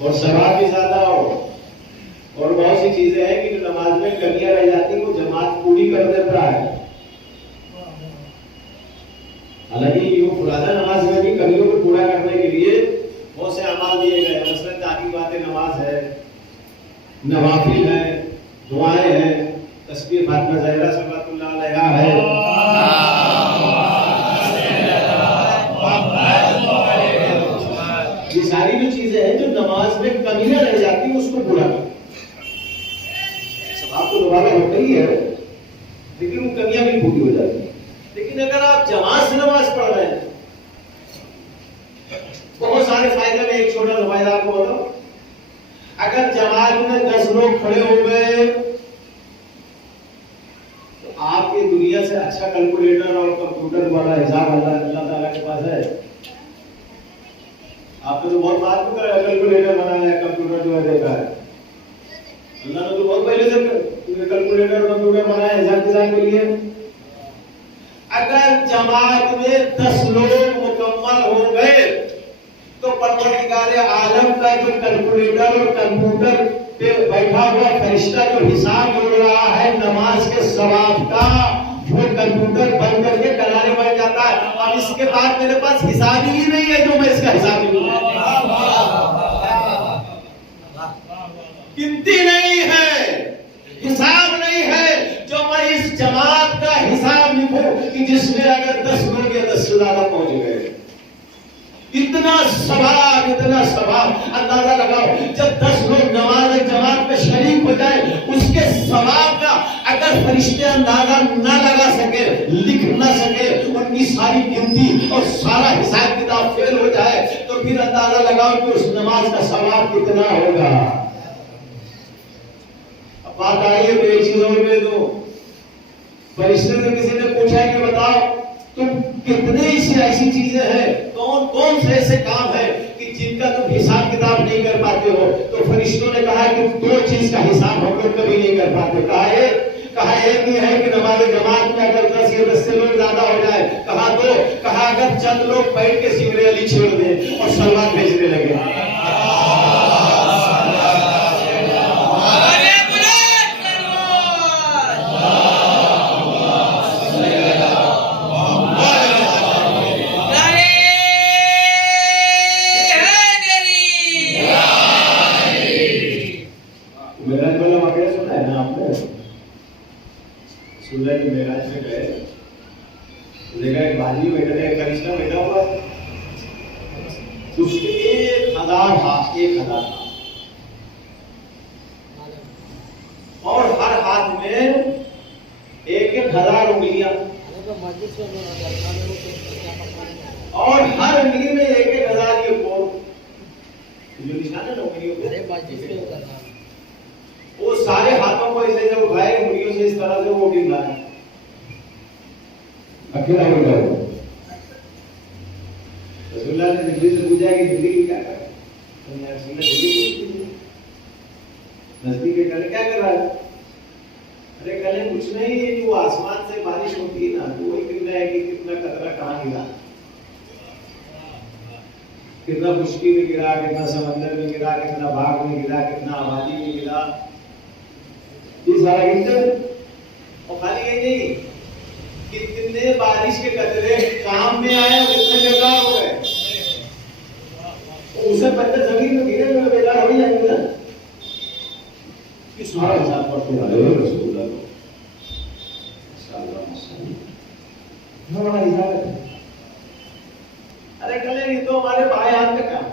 और सवाब भी ज्यादा हो। और बहुत सी चीजें हैं कि जो नमाज में कमियां रह जाती है वो जमात पूरी कर देता है। हालांकि ये पुराना नमाज में भी कमियों को पूरा करने के लिए बहुत से अमाल दिए गए हैं। मसलन ताक़ीबात नमाज है, नवाफिल है, दुआएं हैं, तस्बीह फातिमा ज़हरा सल्लल्लाहु अलैहा है। ये सारी जो चीजें हैं जो नमाज में कमियां रह जाती है उसको पूरा कर। आपको दोबारा होता ही है, लेकिन वो कमियां भी पूरी हो जाती है। लेकिन अगर आप जमात से नमाज पढ़ रहे हैं, बहुत सारे फायदे में एक छोटा सा फायदा आपको बताओ। अगर जमात में 10 लोग खड़े हो गए तो आपकी दुनिया से अच्छा कैलकुलेटर और कंप्यूटर वाला हिसाब अल्लाह ताला के पास है। आपने तो बहुत बात में कैलकुलेटर बनाया है, कंप्यूटर जो है देखा है। अल्लाह ने तो बहुत पहले से कैलकुलेटर कंप्यूटर बनाया है हिसाब किताब के लिए। अगर जमात में 10 लोग मुकम्मल हो गए तो परवरदिगार आलम का जो कैलकुलेटर और कंप्यूटर पे बैठा हुआ फरिश्ता जो हिसाब जोड़ रहा है नमाज के सवाब का, वो कंप्यूटर बंद करके कराने बैठ जाता है। अब इसके बाद मेरे पास हिसाब ही नहीं है जो मैं इसका हिसाब दूंगा, गिनती नहीं है, हिसाब नहीं है जो मैं इस जमात का हिसाब लिखूं कि जिसमें अगर 10 लोग या 10 से ज्यादा पहुंच गए। इतना सवाब, इतना सवाब। अंदाजा लगाओ, जब 10 लोग नमाज जमात में शरीक हो जाए, उसके सवाब का अगर फरिश्ते अंदाजा ना लगा सके, लिख ना सके, उनकी सारी गिनती और सारा हिसाब किताब फेल हो जाए, तो फिर अंदाजा लगाओ कि उस नमाज का सवाब कितना होगा। अब बात आई है एक चीज और में, तो फरिश्ते ने किसी ने पूछा कि बताओ तुम कितने ऐसी चीजें हैं, कौन कौन से ऐसे काम है कि जिनका तुम हिसाब किताब नहीं कर पाते हो? तो फरिश्तों ने कहा कि 2 चीज का हिसाब हम लोग कभी नहीं कर पाते। कहा एक ये है कि नमाज जमात में अगर 10 या 10 से लोग ज्यादा हो जाए। कहा 2, कहा अगर चंद लोग बैठ के सिगरे अली छेड़ दें और सलमान भेजने लगे। मेराज में गए, देखा एक बाजी बैठा है, फरिश्ता बैठा हुआ है, उसके 1000 हाथ, 1000 हाथ, और हर हाथ में 1,000 उंगलियां, और हर उंगली में 1,000 ये पोर। जो निशान है ना उंगलियों पे, अरे बात जिसके करना वो सारे हाथों को ऐसे जब उठाए उंगलियों से इस तरह से वो गिर रहा है, अकेला हो गया। रसूलुल्लाह ने जिब्रील से पूछा कि जिब्रील क्या कर रहा है? तो यार रसूलुल्लाह नजदीक के कहने क्या कर रहा है? अरे कहने कुछ नहीं, ये जो आसमान से बारिश होती है ना, तो वही गिर रहा है कि कितना कतरा कहाँ गिरा, कितना खुशकी में गिरा, कितना समंदर में गिरा, कितना बाग में गिरा, कितना आबादी में गिरा, ये सारा गिरता। और खाली ये नहीं, कितने बारिश के कतरे काम में आए और कितने बेकार हो गए, उसे पत्थर जमीन में गिरे तो बेकार हो ही जाएंगे ना। कि सारा हिसाब पढ़ते रहे रसूलुल्लाह सल्लल्लाहु अलैहि वसल्लम बड़ा हिसाब है। अरे कल ये तो हमारे बाएं हाथ का काम,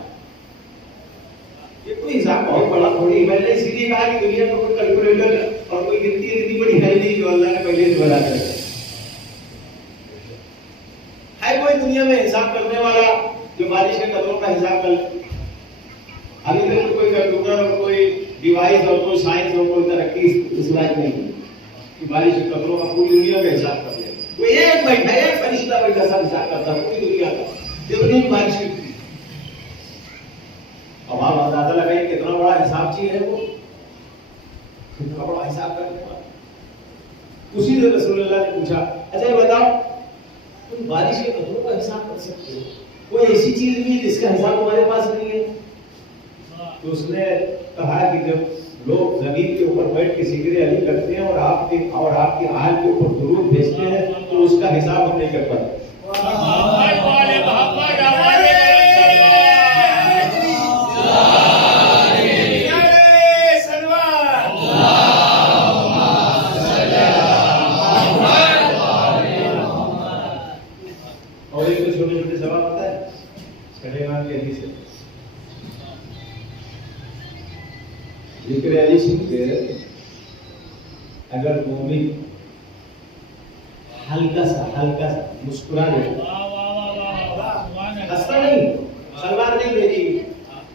ये कोई हिसाब बहुत बड़ा थोड़ी। मैंने इसीलिए कहा कि दुनिया में कोई कैलकुलेटर और कोई गिनती इतनी बड़ी है नहीं जो अल्लाह ने पहले से बना कर है। कोई दुनिया में हिसाब करने वाला जो बारिश के कदरों का हिसाब कर, अभी तक कोई कंप्यूटर और कोई डिवाइस और कोई साइंस और कोई तरक्की इस लायक नहीं कि बारिश के कदरों का पूरी दुनिया का हिसाब कर ले। वो एक बैठा, एक फरिश्ता बैठा सब हिसाब करता है पूरी दुनिया का, कितनी बारिश की। अब आप अंदाजा लगाइए कितना बड़ा हिसाब चाहिए वो, कितना बड़ा हिसाब करने वाला। उसी से रसूलुल्लाह ने पूछा, अच्छा ये बताओ तुम बारिश के कदरों का हिसाब कर सकते हो, कोई ऐसी चीज नहीं है जिसका हिसाब तुम्हारे पास नहीं है? तो उसने कहा कि जब लोग जमीन के ऊपर बैठ के जिक्र अली करते हैं और आपके आल के ऊपर दुरूद भेजते हैं तो उसका हिसाब हम नहीं कर पाते। और एक तो छोटे छोटे सवाल होता है छठे नाम के हदीस है, जिक्र अली सुन के अगर मोमिन हल्का सा मुस्कुरा दे, हंसता नहीं, सलवार नहीं भेजी,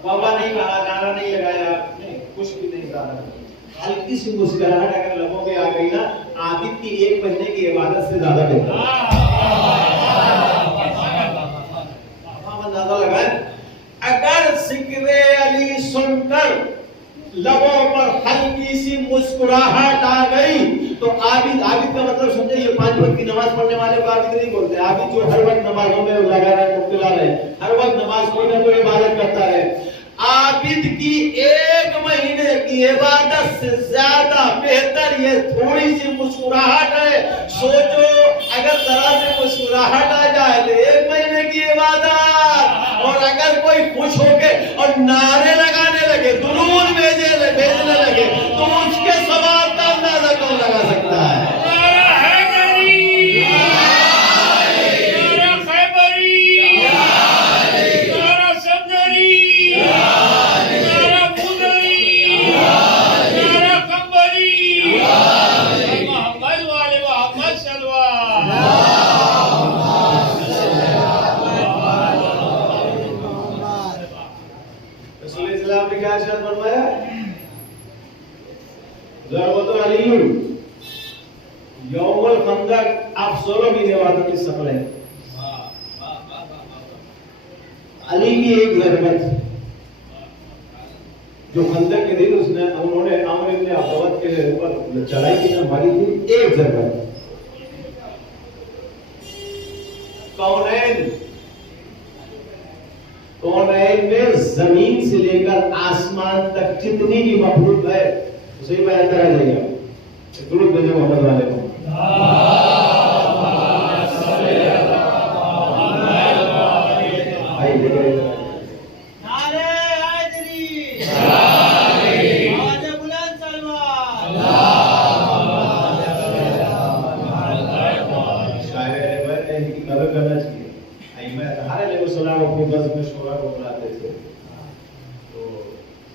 बाबा नहीं कहा, गाना नहीं लगाया, नहीं कुछ भी नहीं कहा, हल्की सी मुस्कुराहट अगर लोगों में आ गई ना, आबिद की 1 महीने की इबादत से ज्यादा बेहतर है। अंदाजा लगाए, अगर जिक्र अली सुनकर लबों पर हल्की सी मुस्कुराहट आ गई तो आबिद का मतलब समझे, ये 5 वक्त की नमाज पढ़ने वाले को आबिद नहीं बोलते। आबिद जो हर वक्त नमाजों में लगा रहे, मुब्तला रहे, हर वक्त नमाज कोई ना कोई इबादत करता है। आबिद की 1 महीने की इबादत से ज्यादा बेहतर ये थोड़ी सी मुस्कुराहट है। सोचो अगर जरा से मुस्कुराहट आ जाए तो 1 महीने की इबादत, और अगर कोई खुश होके और नारे लगाने लगे, दुरूद भेजने लगे तो उसके सवाब का अंदाजा कौन लगा सकता है? यौमुल खंदक आप 16 महीने बाद की सफल है। अली की एक जरूरत जो खंदक के दिन उन्होंने अमर इब्न अबवत के ऊपर चढ़ाई की ना मारी थी, एक जरूरत। कौनैन में जमीन से लेकर आसमान तक जितनी भी मखलूक है उसे ही बयान करा जाएगा। दुरूद भेजो मोहम्मद वाले को।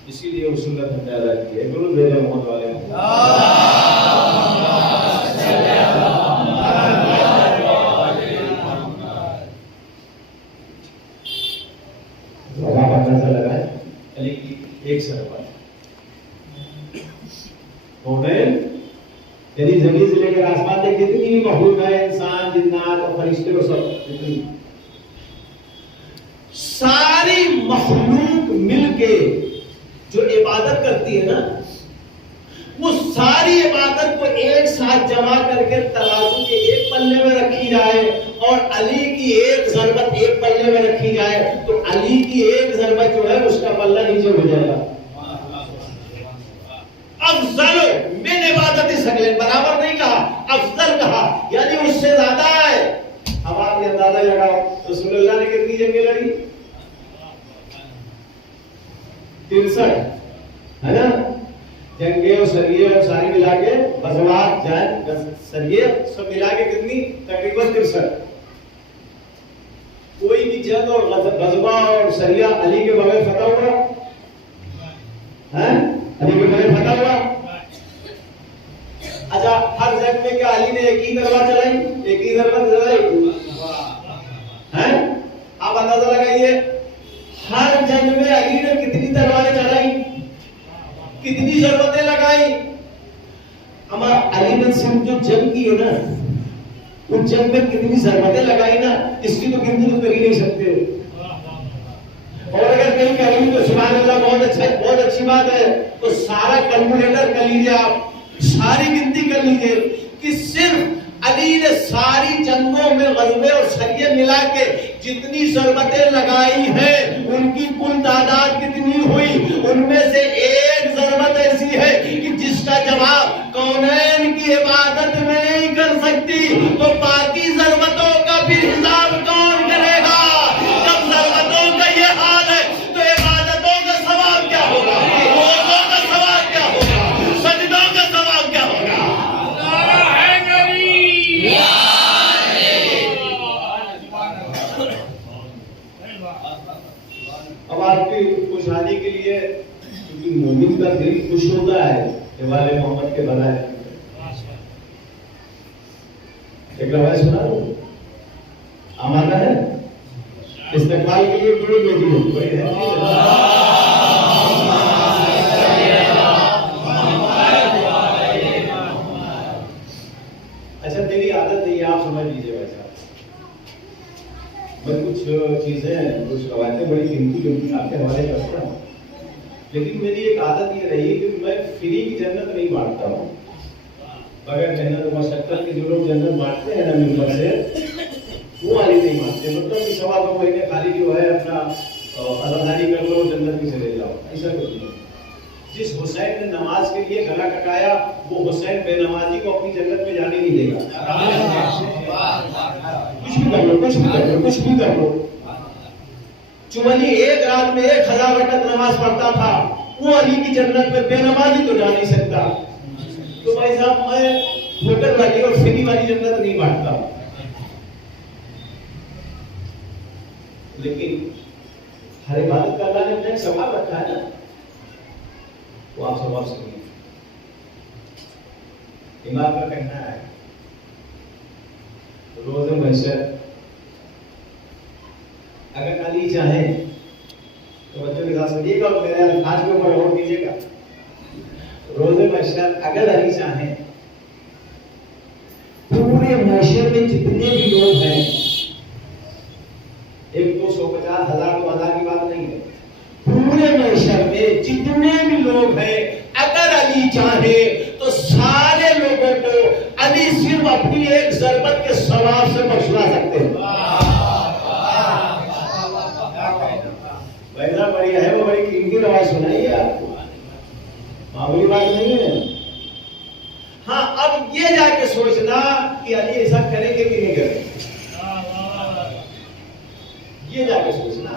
इसीलिए उस सुन्नत हमने अदा की है। दुरूद भेजो मोहम्मद वाले को। एक सरबत मोमेन, यानी जमीन से लेकर आसमान तक जितनी भी मखलूक है, इंसान, जिन्नात और फरिश्ते और सब जितनी सारी मखलूक मिलके जो इबादत करती है ना, वो सारी इबादत को एक साथ जमा करके तराजू के एक पल्ले में रखी जाए और अली की एक ज़रबत एक पल्ले में रखी जाए, तो अली की एक ज़रबत जो है उसका पल्ला नीचे हो जाएगा। अफजल मिन इबादत सगले, बराबर नहीं कहा, अफजल कहा, यानी उससे ज्यादा है। अब आप ये अंदाजा लगाओ, रसूलुल्लाह ने कितनी जंगें लड़ी? 63 है ना, जंगे और सरिये और सारी मिला के गज़वात, जंग, सरिये सब मिला के कितनी? तकरीबन 63। कोई भी जंग और गज़वा और सरिया अली के बगैर फतह हुआ है? अली के बगैर फतह हुआ? अच्छा, हर जंग में क्या अली ने एक ही तलवार चलाई? एक ही ज़रबत चलाई है? आप अंदाजा लगाइए, हर जंग में अली ने कितनी तलवारें चलाई, कितनी ज़रबतें लगाई? हमारा अली ने सिर्फ जो जंग की है ना, उस जंग में कितनी ज़रबतें लगाई ना, इसकी तो गिनती तो कर ही नहीं सकते। और अगर कहीं करेंगे तो सुभान अल्लाह, बहुत अच्छा, बहुत अच्छी बात है। तो सारा कैलकुलेटर कर लीजिए आप, सारी गिनती कर लीजिए कि सिर्फ अली ने सारी जंगों में गज़वे और सरिये मिला के जितनी ज़रबतें लगाई हैं, उनकी कुल तादाद कितनी हुई? उनमें से एक ज़रबत ऐसी है कि जिसका जवाब कौनैन की इबादत में नहीं कर सकती, तो बाकी ज़रबतों का भी हिसाब कौन करेगा? जब ज़रबतों का ये हाल है तो इबादतों का सवाब क्या होगा? रोज़ों का सवाब क्या होगा? सजदों का सवाब क्या होगा? अब आपकी खुशहाली के लिए, क्योंकि मोमिन का दिल खुश होता है वाले मोहम्मद के बनाए, एक रवायत सुना दो, आमाना है इस्तेमाल के लिए बड़ी बेटी हो बड़ी है। अच्छा, मेरी आदत है, आप समझ लीजिए वैसा, मैं कुछ चीजें, कुछ रवायतें बड़ी गिनती आपके हवाले करता हूँ, लेकिन मेरी एक आदत ये रही कि मैं फ्री की जन्नत नहीं बांटता हूँ। बगैर मेहनत और मशक्कत के जो लोग जन्नत बांटते हैं ना मिंबर से, वो वाली नहीं बांटते। मतलब कि 2.25 महीने खाली जो है अपना अज़ादारी कर लो, जन्नत भी चले जाओ, ऐसा कुछ नहीं। जिस हुसैन ने नमाज के लिए गला कटाया, वो हुसैन बेनमाजी को अपनी जन्नत में जाने नहीं देगा। कुछ भी कर लो, कुछ भी कर लो, कुछ भी कर लो। चुमली एक रात में 1000 रकात नमाज पढ़ता था, वो अली की जन्नत में बेनमाजी तो जा नहीं सकता। तो भाई साहब, मैं होटल वाली और फ्री वाली जन्नत नहीं बांटता, लेकिन हर इबादत का अल्लाह ने अपना एक सवाब रखा है ना, वो आप सवाब सुनिए। इमाम का कहना है, रोज़े महशर अगर अली चाहे तो बच्चों के साथ सुनिएगा और मेरे अल्फाज के ऊपर गौर कीजिएगा। रोज़े महशर अगर अली चाहे, पूरे महशर में जितने भी लोग हैं, 1, 200, 50, 1000 तो 1000 की बात नहीं है, पूरे महशर में जितने भी लोग हैं, अगर अली चाहे तो सारे लोगों को अली सिर्फ अपनी एक ज़रबत के सवाब से बख्शा सकते हैं। वैसा बढ़िया है, वो बड़ी कीमती रवायत सुनाई है आपको, मामूली बात नहीं है। हाँ, अब ये जाके सोचना कि अली ऐसा करेंगे कि नहीं करेंगे, ये जाके सोचना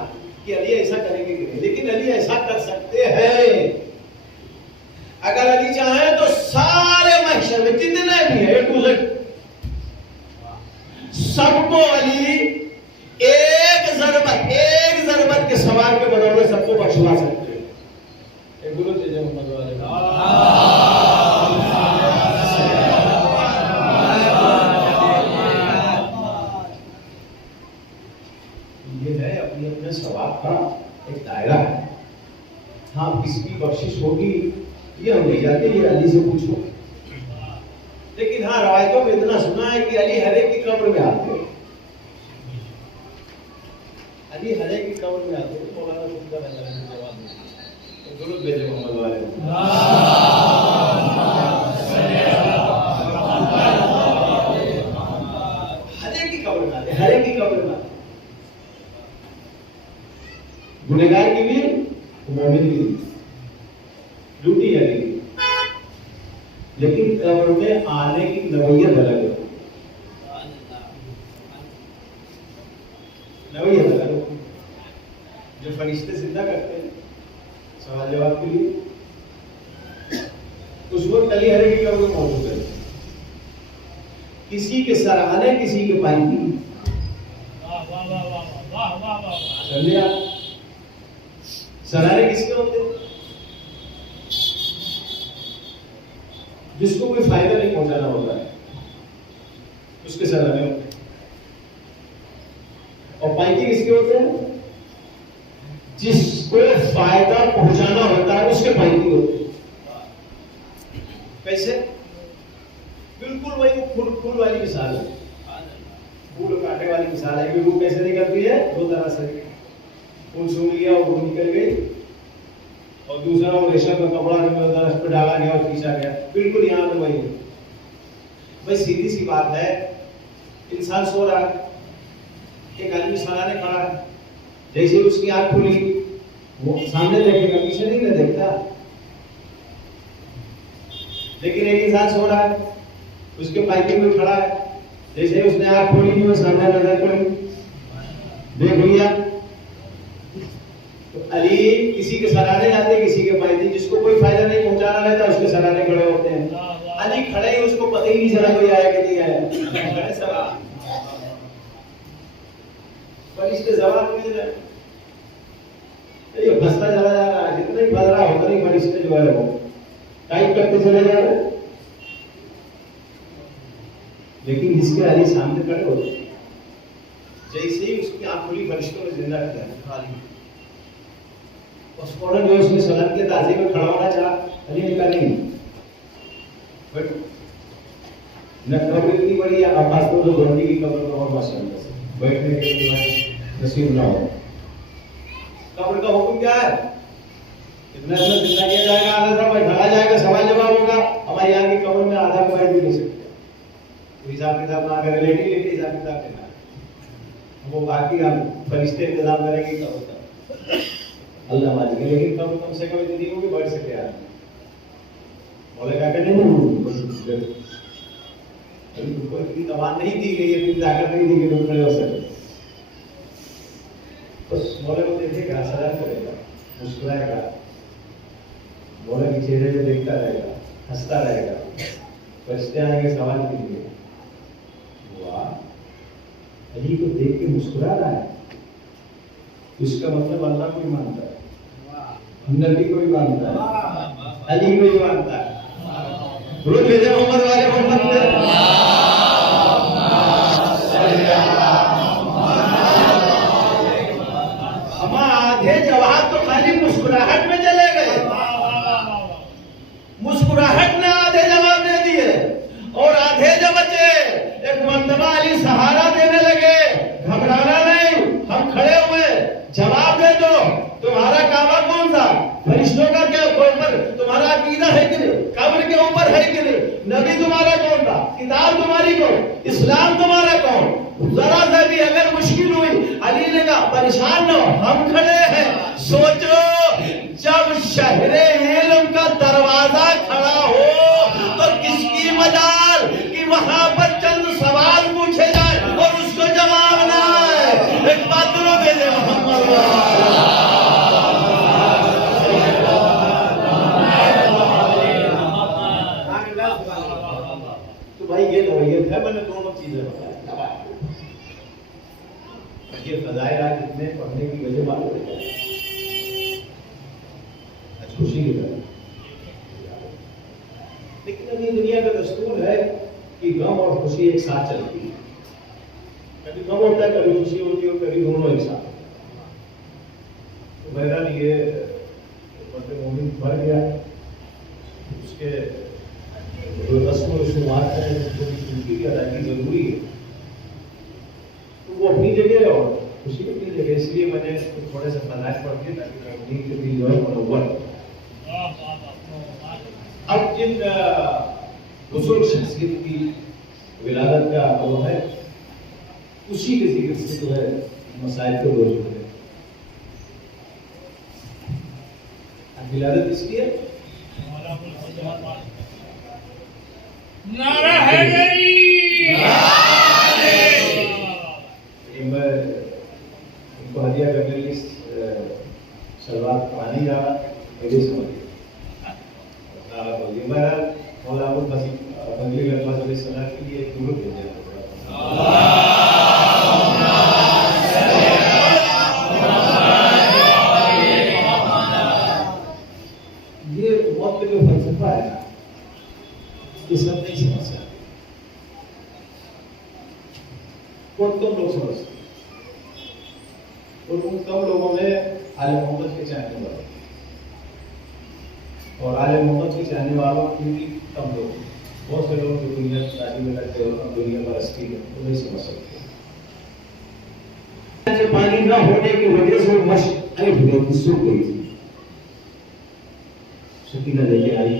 कि अली ऐसा करेंगे कि नहीं। लेकिन अली ऐसा कर सकते हैं, अगर अली चाहे तो सारे महशर में जितने भी है A to Z सबको अली एक ज़रबत के सवाब के बदौलत सबको बख्शवा सकते हैं। एक बोलो जय जय मोहम्मद वाले। ये है अपने अपने सवाब का एक दायरा है। हाँ किसकी बख्शिश होगी ये हम नहीं जानते, ये अली से पूछो। लेकिन हाँ रवायतों में इतना सुना है कि अली हर एक की कब्र में आते हैं, अली हर एक की कब्र में आते हैं। मौलाना दुरूद भेजे मोहम्मद वाले, हर एक की कब्र में आते, हर एक की कब्र में आते, गुनहगार की भी मोमिन की ड्यूटी है। लेकिन कब्र में आने की नवैयत अलग है, नवैयत अलग है। जो फरिश्ते जिंदा करते हैं सवाल जवाब के लिए, उस वक्त अली हरे की कब्र में मौजूद है। किसी के सराहने किसी के पाएंगी, समझे आप? सराहने किसके होते हैं? जिसको कोई फायदा नहीं पहुंचाना होता है उसके सराहने होते हैं। और पाइकी किसके होते हैं? जिसको फायदा पहुंचाना होता है उसके पाइकी होते हैं। कैसे? बिल्कुल वही फूल वाली मिसाल है, फूल कांटे वाली मिसाल है कि वो कैसे निकलती है? दो तरह से, फूल सूंघ लिया और वो निकल गई, और दूसरा वो रेशम का कपड़ा निकलता है, उस पर डाला गया और खींचा गया। बिल्कुल यहाँ पे वही है। भाई सीधी सी बात है, इंसान सो रहा है, एक आदमी सराहने खड़ा है, जैसे उसकी आंख खुली वो सामने देखेगा, पीछे नहीं ना देखता। लेकिन एक इंसान सो रहा है, उसके पाइपी में खड़ा है, जैसे उसने आंख खोली नहीं वो सामने नजर पड़ी, देख लिया। तो अली किसी के सराहने जाते, किसी के पाइपी, जिसको कोई फायदा नहीं पहुंचाना रहता उसके सराहने खड़े होते हैं। अली खड़े ही उसको पता ही नहीं चला कोई आया कि नहीं आया, सराह फरिश्ते जवाब नहीं दे रहे, ये फंसता चला जा रहा है, जितना ही फंस रहा होता नहीं फरिश्ते जो है वो टाइप करते चले जा रहे। लेकिन जिसके अली सामने खड़े होते, जैसे ही उसकी आंख खुली फरिश्तों ने जिंदा किया खाली, उस फौरन जो उसने सलाम के ताज़े में खड़ा होना चाहा, अली ने कहा नहीं, बट न कब्र इतनी बड़ी है, अब खास तौर पर बंदी की कब्र तो और माशाअल्लाह से बैठने के लिए नसीब ना हो। कब्र का हुक्म क्या है? इतना जिंदा किया जाएगा, आधा समय ढला जाएगा, सवाल जवाब होगा। हमारे यहाँ की कब्र में आधा को बैठ भी नहीं सकते, तो हिसाब किताब ना करें, लेटी हिसाब किताब करना है वो, बाकी हम फरिश्ते इंतजाम करेंगे कब्र का, अल्लाह मालिक है। लेकिन कम से कम इतनी होगी बढ़ सके यार, बोले क्या कहते हैं तुमको इतनी तवान नहीं दी गई, इतनी ताकत नहीं दी गई तुम खड़े हो सके। बस बोले को देखेगा, सलाम करेगा, मुस्कुराएगा, बोले के चेहरे में देखता रहेगा, हंसता रहेगा, फरिश्ते आएंगे सवाल के लिए, वाह अली को देख के मुस्कुरा रहा है, इसका मतलब अल्लाह को ही मानता है, नबी को ही मानता है, अली को ही मानता है। दुरूद भेजे मोहम्मद वाले मोहम्मद पे। हम आधे जवाब तो खाली मुस्कुराहट में चले गए, मुस्कुराहट ने आधे जवाब दे दिए, और आधे जब बचे एक मंदबा अली सहारा देने लगे, घबराना नहीं, हम खड़े हुए, जवाब दे दो, तुम्हारा काबा कौन सा? फरिश्तों का क्या ऊपर तुम्हारा अकीदा है कि नहीं? कब्र के ऊपर है कि नहीं? नबी तुम्हारा कौन था? किताब तुम्हारी कौन? इस्लाम तुम्हारा कौन? जरा सा भी अगर मुश्किल हुई, अली ने कहा परेशान न हो, हम खड़े हैं। सोचो जब शहरे इल्म का दरवाजा खड़ा हो तो किसकी मजाल कि वहां पर चंद सवाल पूछे जाए और उसको जवाब ना आए। एक बात तो भेजे मोहम्मद, ये नौयत है। मैंने दोनों चीजें बताया, ये फजाइल कितने पढ़ने की वजह बात है, खुशी की तरह। लेकिन अभी दुनिया का दस्तूर है कि गम और खुशी एक साथ चलती है, कभी गम होता है, कभी खुशी होती है, और कभी दोनों एक साथ। तो बहरहाल ये मर गया, उसके जो रस्म रसूमात है उनकी भी अदायगी जरूरी है, तो वो अपनी जगह और खुशी अपनी जगह। इसलिए मैंने थोड़े से फजाइल पढ़ दिए ताकि के भी जो है मनोबल। अब जिन बुजुर्ग शख्सियत की विलादत का वो है, उसी के जिक्र से जो है मसाइल को रोज करें। विलादत इसलिए नारा हैदरी, मैं उनको हदिया करने के लिए सलवार पानी जा रहा मुझे समझिए नारा बोलिए। मैं मौला अबुल कासिम बंगली लखमा सलाह के लिए दुरूद भेजा ये मौत का जो फलसफा है ना, ये सब नहीं समझ सकते, बहुत कम लोग समझते, और उन कम लोगों में आले मोहम्मद के चाहने वाले, और आले मोहम्मद के चाहने वालों की भी कम लोग, बहुत से लोग जो दुनिया शादी में करते हो, दुनिया परस्ती है, वो नहीं समझ सकते। पानी न होने की वजह से मश्क सूख गई थी। सकीना लेके आई,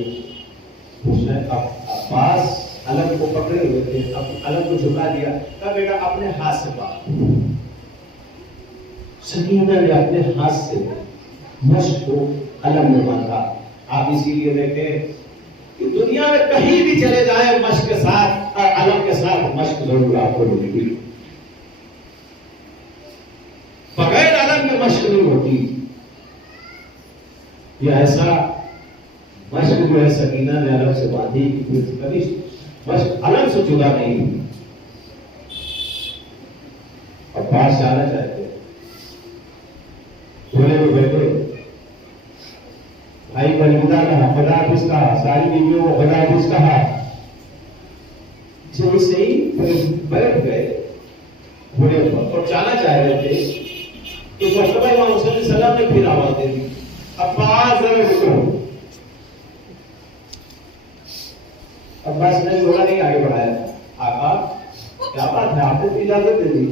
उसने अब्बास अलग को पकड़े हुए थे, अब अलग को झुका दिया, कहा बेटा अपने हाथ से बात। सकीना ने अपने हाथ से मश्क को अलग में बांधा। आप इसीलिए देखें कि दुनिया में कहीं भी चले जाए मश्क के साथ और अलग के साथ मश्क जरूर आपको मिलेगी, बगैर अलग में मश्क नहीं होती। यह ऐसा मश्क जो है सकीना ने अलग से बांधी, कभी मश्क अलग से जुदा नहीं हुई। और पास जाना चाहते सोने में बैठे, भाई को अलविदा कहा, खुदा हाफिज कहा, सारी बीवियों को खुदा हाफिज कहा, जैसे ही बैठ गए घोड़े पर और जाना चाह रहे थे तो मुस्तफा इमाम हुसैन सलाम ने फिर आवाज दे दी, अब्बास जरा रुको। अब्बास ने घोड़ा नहीं आगे बढ़ाया, आका क्या बात है, आपने तो इजाजत दे दी।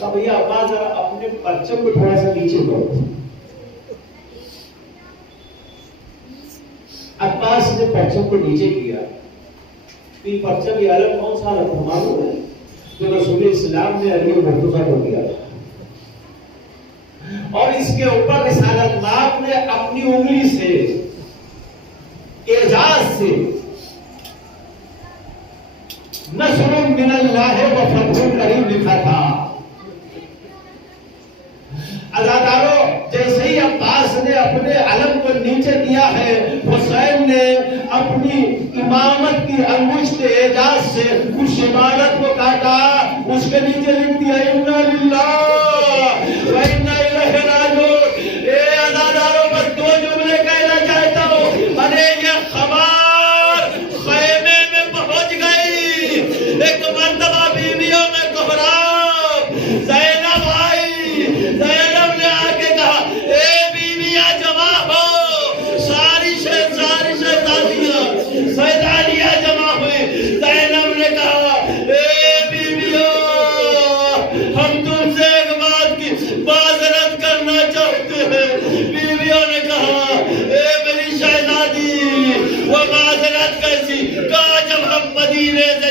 तो भैया अब्बास जरा अपने परचम को थोड़ा सा नीचे करो। अब्बास ने परचम को नीचे किया, तो परचम ये अलग कौन सा अलग मालूम है जो रसूल इस्लाम ने अली मुर्तजा को दिया था, और इसके ऊपर रिसालत नाम ने अपनी उंगली से एजाज से नस्रुम मिनल्लाह व फतहुन करीम लिखा था। अज़ादारों, जैसे ही अब्बास ने अपने अलम को नीचे किया है, हुसैन ने अपनी इमामत की अंगुष्ठ एजाज से उस इमारत को काटा, उसके नीचे लिख दिया इन्ना लिल्लाह व इन्ना इलैहि राजिऊन। ए अज़ादारों, बस दो जुमले कहना चाहता हूँ। अरे ये खबर खैमे में पहुंच गई। एक मर्तबा बीवियों में कोहराम ज़ैनब आई, ज़ैनब ने आके कहा, ए बीवियां जमा हो, सारी शहजादियां जमा हुई। ज़ैनब ने कहा, ए बीवियों, हम तुमसे एक बात की माजरत करना चाहते हैं। बीवियों ने कहा, ए मेरी शहजादी, वो माजरत कैसी? कहा जब हम मदीने से